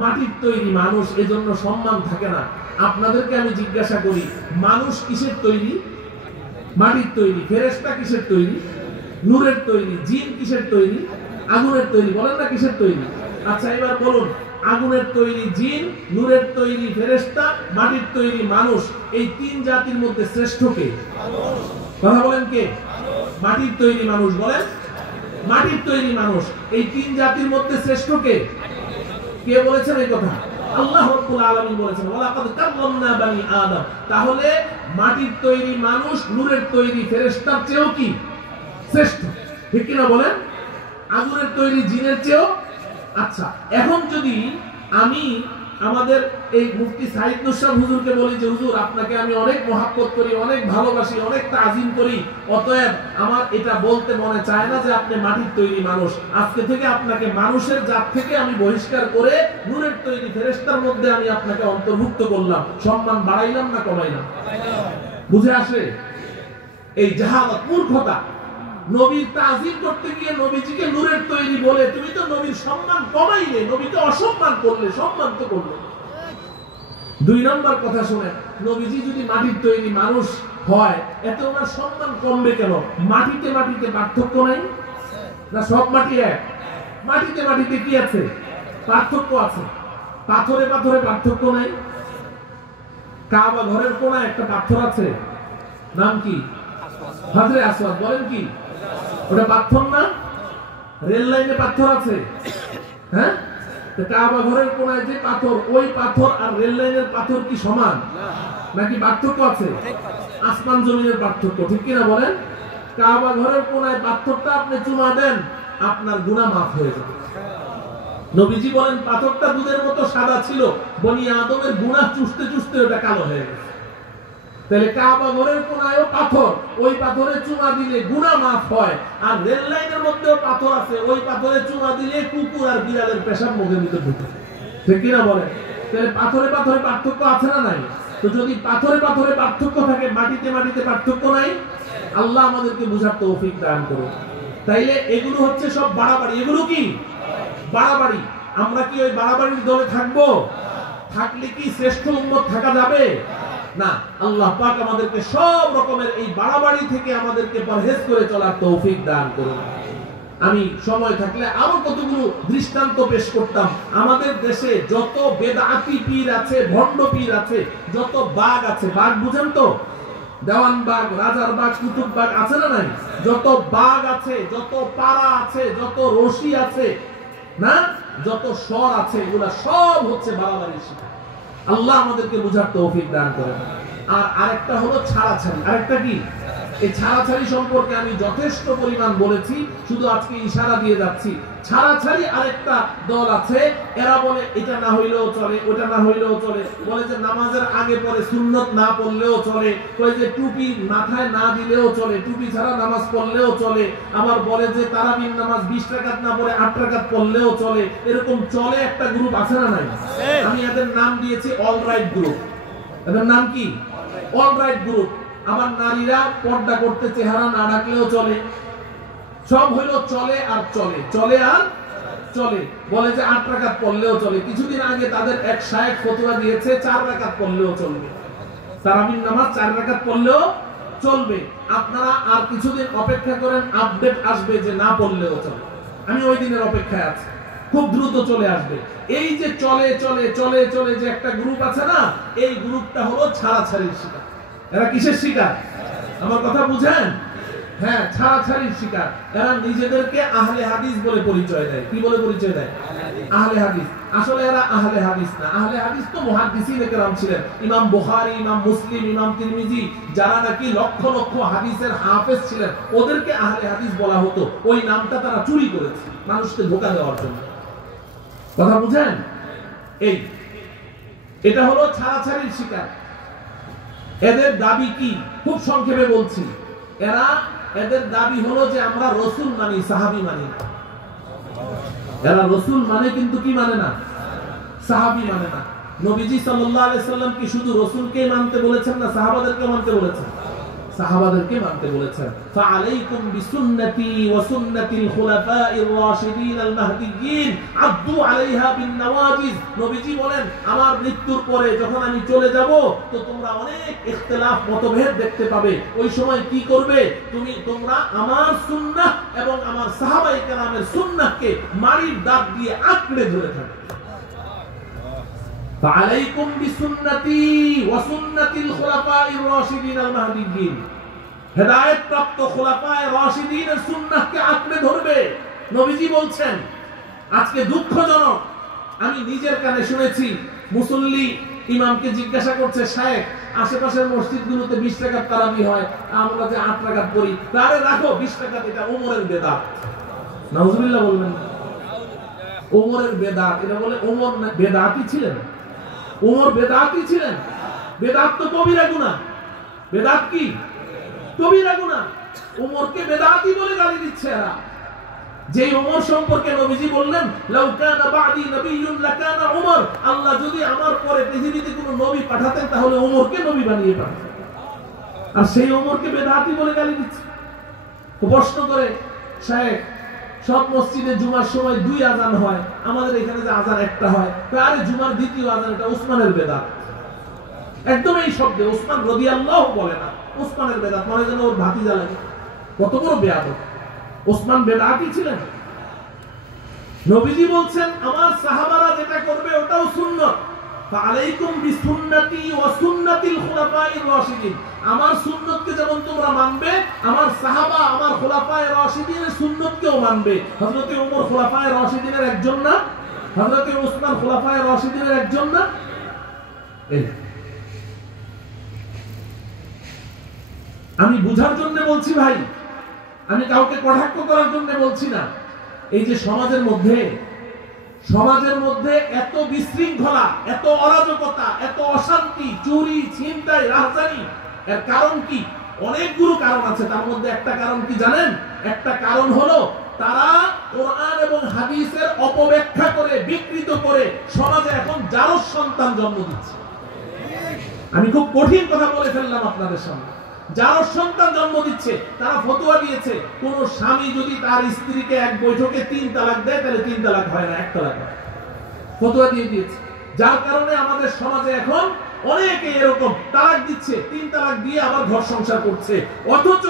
মাটির তৈরি মানুষ, এজন্য সম্মান থাকে না। আপনাদেরকে আমি জিজ্ঞাসা করি, মানুষ কিসের তৈরি? মাটির তৈরি। ফেরেশতা কিসের তৈরি? নূরের তৈরি। জিন কিসের তৈরি? আগুনের তৈরি। বলেন না কিসের তৈরি? আচ্ছা এবার বলুন, আগুনের তৈরি জিন, নূরের তৈরি ফেরেশতা, মাটির তৈরি মানুষ, এই 3 জাতির মধ্যে শ্রেষ্ঠ কে? কথা বলেন কে? মাটির তৈরি মানুষ। বলেন মাটির তৈরি মানুষ। এই 3 জাতির মধ্যে শ্রেষ্ঠ কে? কে বলেছেন এই কথা? আল্লাহ রাব্বুল আলামিন বলেছেন, ওয়ালাকাদ কাররামনা বানি আদম। তাহলে মাটির তৈরি মানুষ নূরের তৈরি ফেরেশতার চেয়েও কি শ্রেষ্ঠ? ঠিক কি না বলেন? আগুনের তৈরি জিনের চেয়েও। আচ্ছা এখন যদি আমি আমাদের এই মুফতি সাইদ নূর হুজুরকে বলি যে হুজুর, আপনাকে আমি অনেক মহব্বত করি, অনেক ভালোবাসি, অনেক তাজিম করি, অতএব আমার এটা বলতে মনে চায় না যে আপনি মাটির তৈরি মানুষ, আজকে থেকে আপনাকে মানুষের জাত থেকে আমি বহিষ্কার করে নূরের তৈরি ফেরেশতার মধ্যে আমি আপনাকে অন্তর্ভুক্ত করলাম, সম্মান বাড়াইলাম না কমাইলাম? বুঝে আসে? এই জাহালাত, মূর্খতা। নবীর তাজিম করতে গিয়ে নবীজিকে নূরের তৈরি বলে তুমি তো নবীর সম্মান কমাইলে, নবীকে অসম্মান করলে, সম্মান তো করলে। 2 নম্বর কথা শুনেন, নবীজি যদি মাটির তৈরি মানুষ হয়, এতে ওনার সম্মান কমবে কেন? মাটিতে মাটিতে পার্থক্য নাই না? সব মাটি এক? মাটিতে মাটিতে কি আছে? পার্থক্য আছে। পাথরে পাথরে পার্থক্য নাই? কাবা ঘরের কোণায় একটা পাথর আছে, নাম কি? হাজরে আসওয়াদ। বলেন কি ওটা পাথর না? রেল লাইনে পাথর আছে, হ্যাঁ? কাবা ঘরের কোণায় যে পাথর, ওই পাথর আর রেল লাইনের পাথর কি সমান নাকি পার্থক্য আছে? আসমান জমিনের পার্থক্য। ঠিক কিনা বলেন? কাবা ঘরের কোণায় পাথরটা আপনি চুমা দেন, আপনার গুনাহ মাফ হয়ে যাবে। নবীজি বলেন পাথরটা দুধের মতো সাদা ছিল, বনি আদমের গুনাহ চুষতে চুষতে ওটা কালো হয়ে গেছে। তাহলে কাবা ঘরের কোণায়ও পাথর, ওই পাথরে চুমা দিলে গুনাহ মাফ হয়। আর রেল লাইনের মধ্যেও পাথর আছে, ওই পাথরে চুমা দিলে কুকুর আর বিড়ালের পেশাব মুখের ভিতরে ঢুকে। ঠিক কিনা বলেন? তাহলে পাথরে পাথরে পার্থক্য আছে না নাই? তো যদি পাথরে পাথরে পার্থক্য থাকে, মাটিতে মাটিতে পার্থক্য নাই? আল্লাহ আমাদেরকে বুঝার তৌফিক দান করুন। তাইলে এগুলো হচ্ছে সব বাড়াবাড়ি। এগুলো কি বাড়াবাড়ি? আমরা কি ওই বাড়াবাড়ির দলে থাকবো? থাকলে কি শ্রেষ্ঠ উম্মত থাকা যাবে? না। আল্লাহ পাক আমাদেরকে সব রকমের এই বাড়াবাড়ি থেকে আমাদেরকে পরহেজ করে চলার তৌফিক দান করুন। আমি সময় থাকলে আরো কতগুলো দৃষ্টান্ত পেশ করতাম। আমাদের দেশে যত বেদাতি পীর আছে, ভণ্ড পীর আছে, যত বাগ আছে, বাগ বুঝেন তো? দেওয়ান বাগ, রাজার বাগ, কুতুব বাগ আছে না নাই? যত বাগ আছে, যত পাড়া আছে, যত রশি আছে, না যত স্বর আছে, এগুলা সব হচ্ছে বাড়াবাড়ির শিকার। আল্লাহ আমাদেরকে বুঝার তৌফিক দান করেন। আর আরেকটা হলো ছাড়াছাড়ি। আরেকটা কি? এই ছাড়াছাড়ি সম্পর্কে আমি যথেষ্ট পরিমাণ বলেছি, শুধু আজকে ইশারা দিয়ে যাচ্ছি। ছাড়াছাড়ি আরেকটা দল আছে, এরা বলে এটা না হইলেও চলে, ওটা না হইলেও চলে, বলে যে নামাজের আগে পরে সুন্নত না পড়লেও চলে, বলে যে টুপি মাথায় না দিলেও চলে, টুপি ছাড়া নামাজ পড়লেও চলে, আবার বলে যে তারাবির নামাজ 20 রাকাত না পড়ে 8 রাকাত পড়লেও চলে। এরকম চলে একটা গ্রুপ আছে না নাই? আমি এদের নাম দিয়েছি অল রাইট গ্রুপ। এদের নাম কি? All right group. আমার নারীরা পর্দা করতে চেহারা না ঢাকলেও চলে, সব হইলো চলে আর চলে, চলে আর চলে। বলে যে 8 রাকাত পড়লেও চলে। কিছুদিন আগে তাদের এক শায়েখ ফতোয়া দিয়েছে 4 রাকাত পড়লেও চলবে, তারাবির নামাজ 4 রাকাত পড়লেও চলবে। আপনারা আর কিছুদিন অপেক্ষা করেন, আপডেট আসবে যে না পড়লেও চলে। আমি ওই দিনের অপেক্ষায় আছি, খুব দ্রুত চলে আসবে। এই যে চলে চলে চলে চলে যে একটা গ্রুপ আছে না, এই গ্রুপটা হলো ছাড়াছাড়ির শিকার। এরা কিসের শিকার? আমার কথা বুঝেন? হ্যাঁ, ছাড়াছাড়ির শিকার। এরা নিজেদেরকে আহলে হাদিস বলে পরিচয় দেয়। কি বলে পরিচয় দেয়? আহলে হাদিস। আসলে এরা আহলে হাদিস না। আহলে হাদিস তো মুহাদ্দিসিন কেরাম ছিলেন, ইমাম বুখারী, ইমাম মুসলিম, ইমাম তিরমিজি, যারা নাকি লক্ষ লক্ষ হাদিসের হাফেজ ছিলেন, ওদেরকে আহলে হাদিস বলা হতো। ওই নামটা তারা চুরি করেছে মানুষকে ধোঁকা দেওয়ার জন্য। কথা বুঝেন? এটা হলো ছাড়াছাড়ির শিকার। এদের দাবি কি? খুব সংক্ষেপে বলছি। এদের দাবি হলো যে আমরা রাসূল মানি, সাহাবী মানি না। এরা রাসূল মানে কিন্তু কি মানে না? সাহাবী মানে না। নবীজি সাল্লাল্লাহু আলাইহি সাল্লাম কি শুধু রাসূলকে মানতে বলেছেন না সাহাবাদেরকে মানতে বলেছেন? সাহাবাদেরকে মানতে বলেছেন। ফাআলাইকুম বিসুন্নতি ওয়া সুন্নাতিল খুলাফাইর রাশিদিন আল মাহদিয়্যিন আদু আলাইহা বিন নওয়াজিজ। নবীজি বলেন, আমার মৃত্যুর পরে যখন আমি চলে যাব, তো তোমরা অনেক ইখতিলাফ, মতভেদ দেখতে পাবে। ওই সময় কি করবে? তোমরা আমার সুন্নাহ এবং আমার সাহাবায়ে কেরামের সুন্নাহকে মারির দাঁত দিয়ে আঁকড়ে ধরে থাকবে। ফাআলাইকুম বিসুন্নতি ওয়া সুন্নাতিল খুলাফাইর রাশিদিন আল মাহদিয়্যিন। হেদায়েত প্রাপ্ত খুলাফায়ে রাশিদিনের সুন্নাহকে আঁকড়ে ধরবে। নবীজি বলছেন। আজকে দুঃখজনক, আমি নিজের কানে শুনেছি, মুসল্লি ইমামকে জিজ্ঞাসা করছে, শায়েখ আশেপাশের মসজিদগুলোতে 20 রাকাত তারাবি হয়, আমরা যে 8 রাকাত পড়ি, আরে রাখো 20 রাকাত, এটা ওমরের বেদাত। নাউজুবিল্লাহ বলবেন না? ওমরের বেদাত। এটা বলে ওমর বেদাতি ছিলেন? ওমর বেদাতি ছিলেন? বেদাত তো কবিরা গুনাহ। বেদাত কি? কবিরা গুনাহ। ওমরকে বেদাতি বলে গালি দিচ্ছে এরা। যে ওমর সম্পর্কে নবীজি বললেন, লাউ কানা বাদি নবিয়্যুন লাকানা ওমর, আল্লাহ যদি আমার পরে পৃথিবীতে কোনো নবী পাঠাতেন তাহলে ওমরকে নবী বানিয়ে পাঠাতেন। আর সেই ওমরকে বেদাতি বলে গালি দিচ্ছে। প্রশ্ন করে, শায়েখ সব মসজিদে জুমার সময় 2 আযান হয়, আমাদের এখানে যে আযান একটা হয়, আরে জুমার দ্বিতীয় আযান এটা ওসমানের বেদাত। একদম এই শব্দে ওসমান রাদিয়াল্লাহু বলে না, ওসমানের বেদাত, মানে যেন ওর ভাতিজা লাগে। কত বড় বেয়াদব! ওসমান বেদাতি ছিলেন। নবীজি বলছেন, আমার সাহাবারা যেটা করবে ওটাও সুন্নাত। ফাআলাইকুম বিসুন্নতি ওয়া সুন্নাতিল খুলাফাইর রাশিদিন। আমার সুন্নতকে যেমন তোমরা মানবে, আমার সাহাবা, আমার খুলাফায়ে রাশিদিনের সুন্নতকেও মানবে। হযরতে ওমর খুলাফায়ে রাশিদিনের একজন না? হযরতে ওসমান খুলাফায়ে রাশিদিনের একজন না? আমি বুঝার জন্য বলছি ভাই, আমি কাউকে কটাক্ষ করার জন্য বলছি না। এই যে সমাজের মধ্যে এত বিশৃঙ্খলা, এত অরাজকতা, এত অশান্তি, চুরি, ছিনতাই, রাজধানী, এর কারণ কি? অনেকগুলো কারণ আছে। তার মধ্যে একটা কারণ কি জানেন? একটা কারণ হলো তারা কোরআন এবং হাদিসের অপব্যাখ্যা করে, বিকৃত করে সমাজে এখন জারজ সন্তান জন্ম দিচ্ছে। আমি খুব কঠিন কথা বলে ফেললাম আপনাদের সামনে। যারা সন্তান জন্ম দিচ্ছে, তারা ফতোয়া দিয়েছে, কোন স্বামী যদি তার স্ত্রীকে এক বৈঠকে 3 তালাক দেয়, তাহলে 3 তালাক হয় না, 1 তালাক হয়। ফতোয়া দিয়ে দিয়েছে। যার কারণে আমাদের সমাজে এখন অনেকে এরকম তালাক দিচ্ছে, 3 তালাক দিয়ে আবার ঘর সংসার করছে। অথচ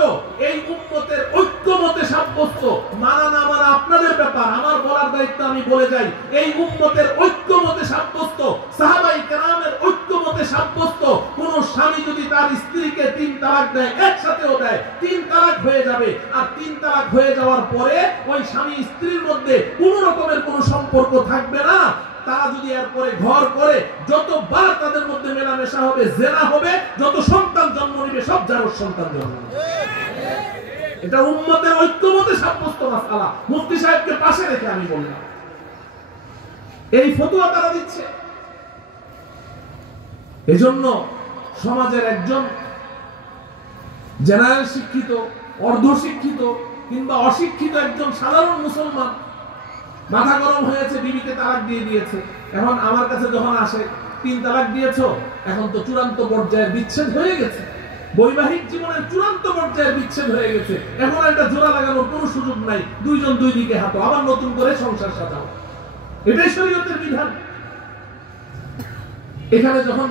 এই উম্মতের ঐক্যমতে সাব্যস্ত, মানা না মানা আপনাদের ব্যাপার, আমার বলার দায়িত্ব আমি বলে যাই। এই উম্মতের ঐক্যমতে সাব্যস্ত, সাহাবায়ে কেরামের ঐক্যমতে সাব্যস্ত, কোন স্বামী যদি তার স্ত্রীকে 3 তালাক দেয়, একসাথেও দেয়, 3 তালাক হয়ে যাবে। আর 3 তালাক হয়ে যাওয়ার পরে ওই স্বামী স্ত্রীর মধ্যে কোন রকমের কোন সম্পর্ক থাকবে না। তারা যদি এরপরে ঘর করে যতবার তাদের মধ্যে মেলামেশা হবে, জেনা হবে, যত সন্তান জন্ম নেবে সব জারজ সন্তান জন্ম নেবে। এটা উম্মতের ঐক্যমতে সাব্যস্ত মাসআলা। মুফতি সাহেবকে পাশে রেখে আমি বললাম, এই ফতোয়া তারা দিচ্ছে। এজন্য সমাজের একজন জেনারেল শিক্ষিত, অর্ধ শিক্ষিত কিংবা অশিক্ষিত একজন সাধারণ মুসলমান মাথা গরম হয়েছে, বিবিকে তালাক দিয়ে দিয়েছে। এখন আমার কাছে যখন আসে, 3 তালাক দিয়েছো, এখন তো চূড়ান্ত পর্যায়ে বিচ্ছেদ হয়ে গেছে, বৈবাহিক জীবনের চূড়ান্ত পর্যায়ে বিচ্ছেদ হয়ে গেছে, এখন একটা জোড়া লাগানোর কোনো সুযোগ নাই, দুইজন দুই দিকে হাঁটো, আবার নতুন করে সংসার সাজাও। এটাই শরীয়তের বিধান। এখানে যখন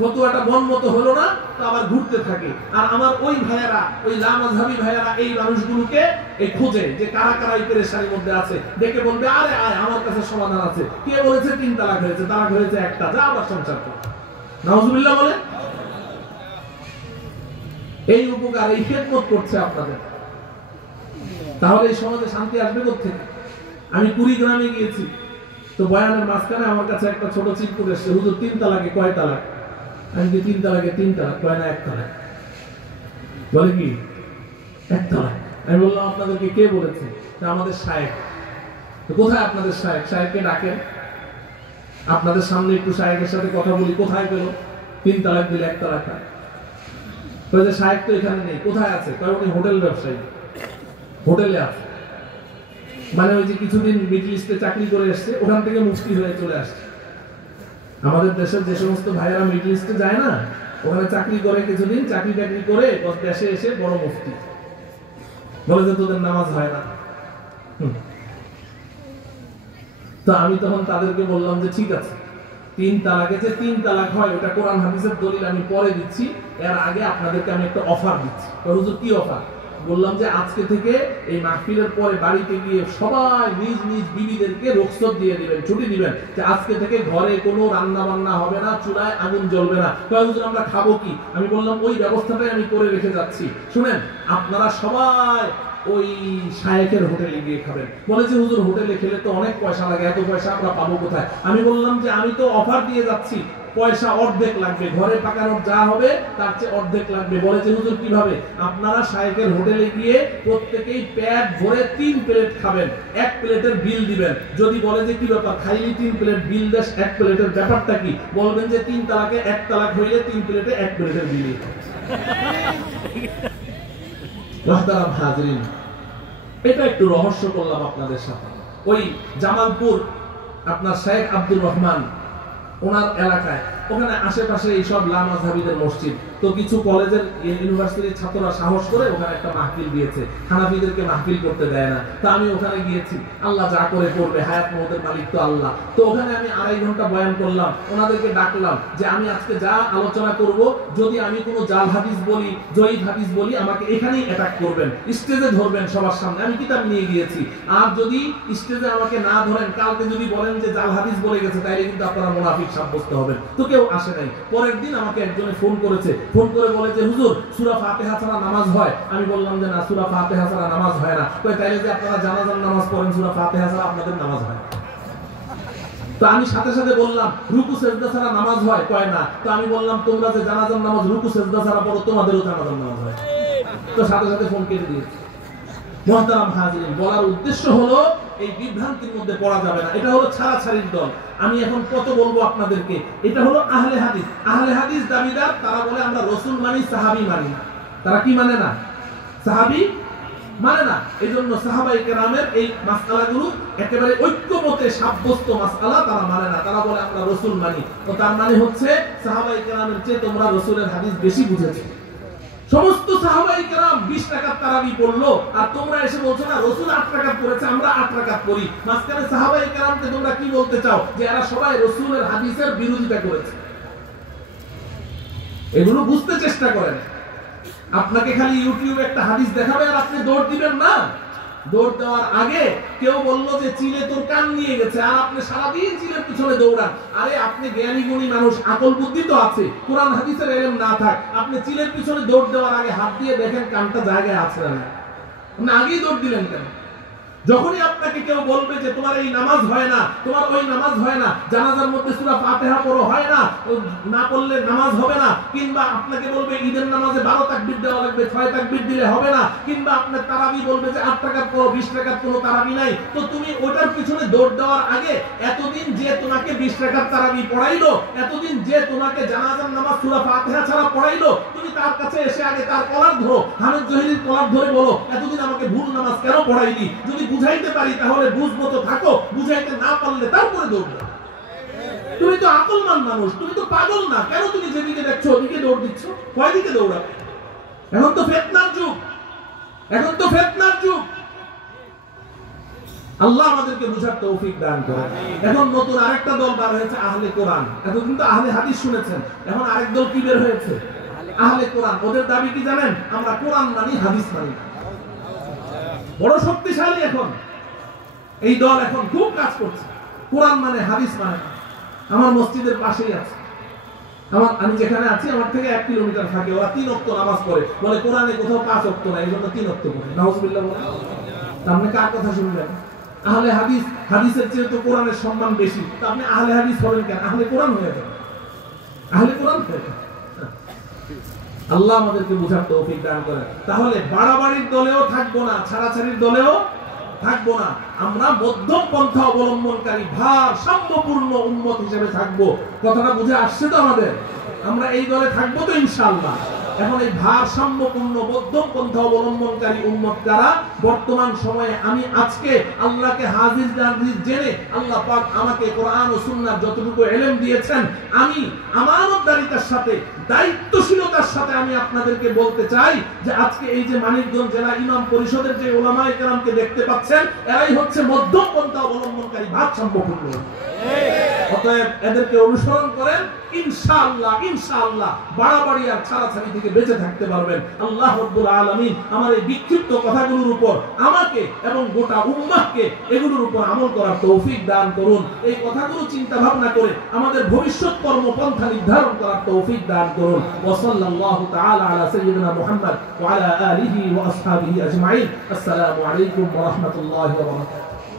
ফতোয়াটা মন মতো হলো না, তো আবার ঘুরতে থাকে। আর আমার ওই ভাইয়েরা, ওই লামাযহাবী ভাইয়েরা এই মানুষগুলোকে এই খোঁজে যে কারা কারা এই পেরেশানির মধ্যে আছে, দেখে বলবে আরে আয় আমার কাছে সমাধান আছে। কে বলেছে 3 তালাক হয়েছে, তালাক হয়েছে একটা, যা আবার সংসার কর। নাউজুবিল্লাহ বলে। এই উপকার, এই খেদমত করছে আপনাদের, তাহলে এই সমাজে শান্তি আসবে কোত্থেকে? আমি কুড়িগ্রামে গিয়েছি, তো বয়ানের মাঝখানে আমার কাছে একটা ছোট চিরকুট এসেছে, হুজুর 3 তালাকে কয় তালাক? আমি কি 3 তালাকে 3 তালাক? কয় না 1 তালাক। বলে কি 1 তালাক? আমি বললাম আপনাদেরকে কে বলেছে? আমাদের শায়েখ। তো কোথায় আপনাদের শায়েখ? শায়েখকে ডাকেন, আপনাদের সামনে একটু শায়েখের সাথে কথা বলি। কোথায় পেল 3 তালাক দিলে 1 তালাক? কয় যে শায়েখ তো এখানে নেই। কোথায় আছে? কয় উনি হোটেল ব্যবসায়ী, হোটেলে আছে। মানে ওই যে কিছুদিন মিডল ইস্টে চাকরি করে এসছে, ওখান থেকে মুফতি হয়ে চলে আসছে। আমাদের দেশের যে সমস্ত ভাইয়েরা মিডল ইস্টে যায় না, ওখানে চাকরি করে কিছুদিন, চাকরি টাকরি করে দেশে এসে বড় মুফতি। বলে যে তোদের নামাজ হয় না। তো আমি তখন তাদেরকে বললাম যে ঠিক আছে, 3 তালাকে যে 3 তালাক হয় ওটা কোরআন হাদিসের দলিল আমি পরে দিচ্ছি, এর আগে আপনাদেরকে আমি একটা অফার দিচ্ছি। হুজুর কি অফার? বললাম যে আজকে থেকে এই মাহফিলের পরে বাড়িতে গিয়ে সবাই নিজ নিজ বিবিদেরকে রুখসত দিয়ে দিবেন, ছুটি দিবেন, যে আজকে থেকে ঘরে কোনো রান্না বান্না হবে না, চুলায় আগুন জ্বলবে না। হুজুর আমরা খাবো কি? আমি বললাম ওই ব্যবস্থাটাই আমি করে রেখে যাচ্ছি, শুনেন আপনারা সবাই ওই শায়েখের হোটেলে গিয়ে খাবেন। বলে যে হুজুর হোটেলে খেলে তো অনেক পয়সা লাগে, এত পয়সা আমরা পাবো কোথায়? আমি বললাম যে আমি তো অফার দিয়ে যাচ্ছি, পয়সা অর্ধেক লাগবে, ঘরে পাকানোর যা হবে তার চেয়ে অর্ধেক লাগবে। বলে যে হুজুর কিভাবে? আপনারা শায়েখের হোটেলে গিয়ে প্রত্যেকেই পেট ভরে 3 প্লেট খাবেন, 1 প্লেটের বিল দিবেন। যদি বলে যে কি ব্যাপার খাইলি 3 প্লেট বিল দেশ, 1 প্লেটের ব্যাপারটা কি? বলবেন যে 3 তালাকে 1 তালাক হইলে 3 প্লেটে 1 প্লেটের বিল। মুহতারাম হাজিরিন, এটা একটু রহস্য করলাম আপনাদের সাথে। ওই জামালপুর আপনার শেখ আব্দুর রহমান ওনার এলাকায়, ওখানে আশেপাশে এইসব লামাযহাবীদের মসজিদ, তো কিছু কলেজের ইউনিভার্সিটির ছাত্ররা সাহস করে ওখানে একটা মাহফিল দিয়েছে, হানাফিদেরকে মাহফিল করতে দেয় না। তা আমি ওখানে গিয়েছি, আল্লাহ যা করে করবে, হায়াত মওতের মালিক তো আল্লাহ। তো ওখানে আমি 2.5 ঘন্টা বয়ান করলাম, ওনাদেরকে ডাকলাম যে আমি আজকে যা আলোচনা করব, যদি আমি কোনো জাল হাদিস বলি, জয়ীফ হাদিস বলি, আমাকে এখানেই অ্যাটাক করবেন, স্টেজে ধরবেন সবার সামনে। আমি কিতাব নিয়ে গিয়েছি, আর যদি স্টেজে আমাকে না ধরেন, কালকে যদি বলেন যে জাল হাদিস বলে গেছে, তাইলে কিন্তু আপনারা মুনাফিক সাব্যস্ত হবেন। তো কেউ আসে নাই। পরের দিন আমাকে একজনে ফোন করেছে, ফোন করে বলে যে হুজুর সূরা ফাতিহা ছাড়া নামাজ হয়? আমি বললাম যে না, সূরা ফাতিহা ছাড়া নামাজ হয় না। কয় তাইলে যে আপনারা জানাজার নামাজ পড়েন, সূরা ফাতিহা ছাড়া আপনাদের নামাজ হয়? তো আমি সাথে সাথে বললাম রুকু সেজদা ছাড়া নামাজ হয়? কয় না। তো আমি বললাম তোমরা যে জানাজার নামাজ রুকু সেজদা ছাড়া পড়ো, তোমাদেরও জানাজার নামাজ হয়? তো সাথে সাথে ফোন কেটে দিয়েছে। মুহতারাম হাজিরিন, বলার উদ্দেশ্য হলো এই বিভ্রান্তির মধ্যে পড়া যাবে না। এটা হলো ছাড়াছাড়ির দল। আমি এখন কত বলবো আপনাদেরকে, এটা হলো আহলে হাদিস। আহলে হাদিস দাবিদার, তারা বলে আমরা রাসূল মানি, সাহাবী মানি না। তারা কি মানে না? সাহাবী মানে না। এজন্য সাহাবায়ে কেরামের এই মাসআলাগুলো একেবারে ঐক্যমতে সাব্যস্ত মাসআলা তারা মানে না। তারা বলে আমরা রাসূল মানি। তো তার মানে হচ্ছে সাহাবায়ে কেরামের চেয়ে তোমরা রাসূলের হাদিস বেশি বুঝেছো। সমস্ত সাহাবায়ে কেরাম 20 রাকাত তারাবি পড়লো, আর তোমরা এসে বলছো না রাসূল 8 রাকাত পড়েছে, আমরা 8 রাকাত পড়ি। মাঝখানে সাহাবায়ে কেরামকে তোমরা কি বলতে চাও? যে এরা সবাই রাসূলের হাদিসের বিরোধিতা করেছে। এগুলো বুঝতে চেষ্টা করেন। আপনাকে খালি ইউটিউবে একটা হাদিস দেখাবে আর আপনি দৌড় দিবেন না। দৌড় দেওয়ার আগে কেউ বললো যে চিলে তোর কান নিয়ে গেছে, আর আপনি সারাদিন চিলের পিছনে দৌড়ান। আরে আপনি জ্ঞানী গুণী মানুষ, আকল বুদ্ধি তো আছে, কোরআন হাদিসের ইলম না থাক, আপনি চিলের পিছনে দৌড় দেওয়ার আগে হাত দিয়ে দেখেন কানটা জায়গায় আছে না। আপনি আগেই দৌড় দিলেন কেন? যখনই আপনাকে কেউ বলবে যে তোমার এই নামাজ হয় না, তোমার ওই নামাজ হয় না, জানাজার মধ্যে সূরা ফাতিহা পড়ো হয় না, না পড়লে নামাজ হবে না, কিংবা আপনাকে বলবে ঈদের নামাজে 12 তাকবীর দেওয়া লাগবে, 6 তাকবীর দিলে হবে না, কিংবা আপনার তারাবি বলবে যে 8 রাকাত পড়ো, 20 রাকাত কোনো তারাবি নাই, তো তুমি ওটার পিছনে দৌড় দেওয়ার আগে এতদিন যে তোমাকে 20 রাকাত তারাবি পড়াইলো, এতদিন যে তোমাকে জানাজার নামাজ সূরা ফাতিহা ছাড়া পড়াইলো, তুমি তার কাছে এসে আগে তার কলার ধরো, হামিদ জহিরির কলার ধরে বলো এতদিন আমাকে ভুল নামাজ কেন পড়াইলি, যদি বুঝাইতে পারি তাহলে বুঝবো তো থাকো, বুঝাইতে না পারলে তারপরে দৌড়। তুমি তো আকলমান মানুষ, তুমি তো পাগল না, কেন তুমি যেদিকে দেখছো ওদিকে দৌড় দিচ্ছ? কয় দিকে দৌড়াবে? এখন তো ফিতনার যুগ, এখন তো ফিতনার যুগ। আল্লাহ আমাদেরকে বুঝার তৌফিক দান করেন। এখন নতুন আরেকটা দল বার হয়েছে, আহলে কোরআন। এতদিন তো আহলে হাদিস শুনেছেন, এখন আরেক দল কি বের হয়েছে? আহলে কোরআন। ওদের দাবি কি জানেন? আমরা কোরআন মানি, হাদিস মানি। বড় শক্তিশালী এখন এই দল, এখন খুব কাজ করছে। কোরআন মানে, হাদিস মানে। আমার মসজিদের পাশেই আছে, আমি যেখানে আছি আমার থেকে 1 কিলোমিটার থাকে, ওরা 3 ওয়াক্ত নামাজ পড়ে, বলে কোরআনে কোথাও 5 ওয়াক্ত নাই, এজন্য 3 ওয়াক্ত পড়ে। নাউজুবিল্লাহ বলে। আপনি কার কথা শুনবেন? আহলে হাদিস, হাদিসের চেয়ে তো কোরআনের সম্মান বেশি, তো আপনি আহলে হাদিস হবেন কেন? আহলে কোরআন হয়ে যাবেন, আহলে কোরআন হয়ে যাবেন। আল্লাহ আমাদেরকে বুঝার তৌফিক দান করেন। তাহলে বাড়াবাড়ির দলেও থাকবো না, ছাড়াছাড়ির দলেও থাকবো না, আমরা মধ্যম পন্থা অবলম্বনকারী ভারসাম্যপূর্ণ উম্মত হিসেবে থাকবো। কথাটা বুঝে আসছে তো আমাদের? আমরা এই দলে থাকবো তো ইনশাআল্লাহ। এখন এই ভারসাম্যপূর্ণ মধ্যম পন্থা অবলম্বনকারী উম্মত কারা? বর্তমান সময়ে আমি আজকে আল্লাহকে হাজির নাজির জেনে আল্লাহ পাক আমাকে কোরআন ও সুন্নাহর যতটুকু ইলম দিয়েছেন, আমি আমানতদারিতার সাথে, দায়িত্বশীলতার সাথে আমি আপনাদেরকে বলতে চাই যে আজকে এই যে মানিকগঞ্জ জেলা ইমাম পরিষদের যে উলামায়ে কেরামকে দেখতে পাচ্ছেন, এরাই হচ্ছে মধ্যম পন্থা অবলম্বনকারী ভারসাম্যপূর্ণ। অতএব এদেরকে অনুসরণ করেন, ইনশাআল্লাহ ইনশাআল্লাহ বাড়াবাড়ি আর ছাড়াছাড়ি থেকে বেঁচে থাকতে পারবেন। আল্লাহ রাব্বুল আলামিন আমার এই বিক্ষিপ্ত কথাগুলোর উপর আমাকে এবং গোটা উম্মাহকে এগুলোর উপর আমল করার তৌফিক দান করুন। এই কথাগুলো চিন্তা ভাবনা করে আমাদের ভবিষ্যৎ কর্মপন্থা নির্ধারণ করার তৌফিক দান করুন। ওয়া সাল্লাল্লাহু তাআলা আলা সাইয়্যিদিনা মুহাম্মদ ওয়া আলা আলিহি ওয়া আসহাবিহি আজমাইন। আসসালামু আলাইকুম ওয়া রাহমাতুল্লাহি ওয়া বারাকাতুহু।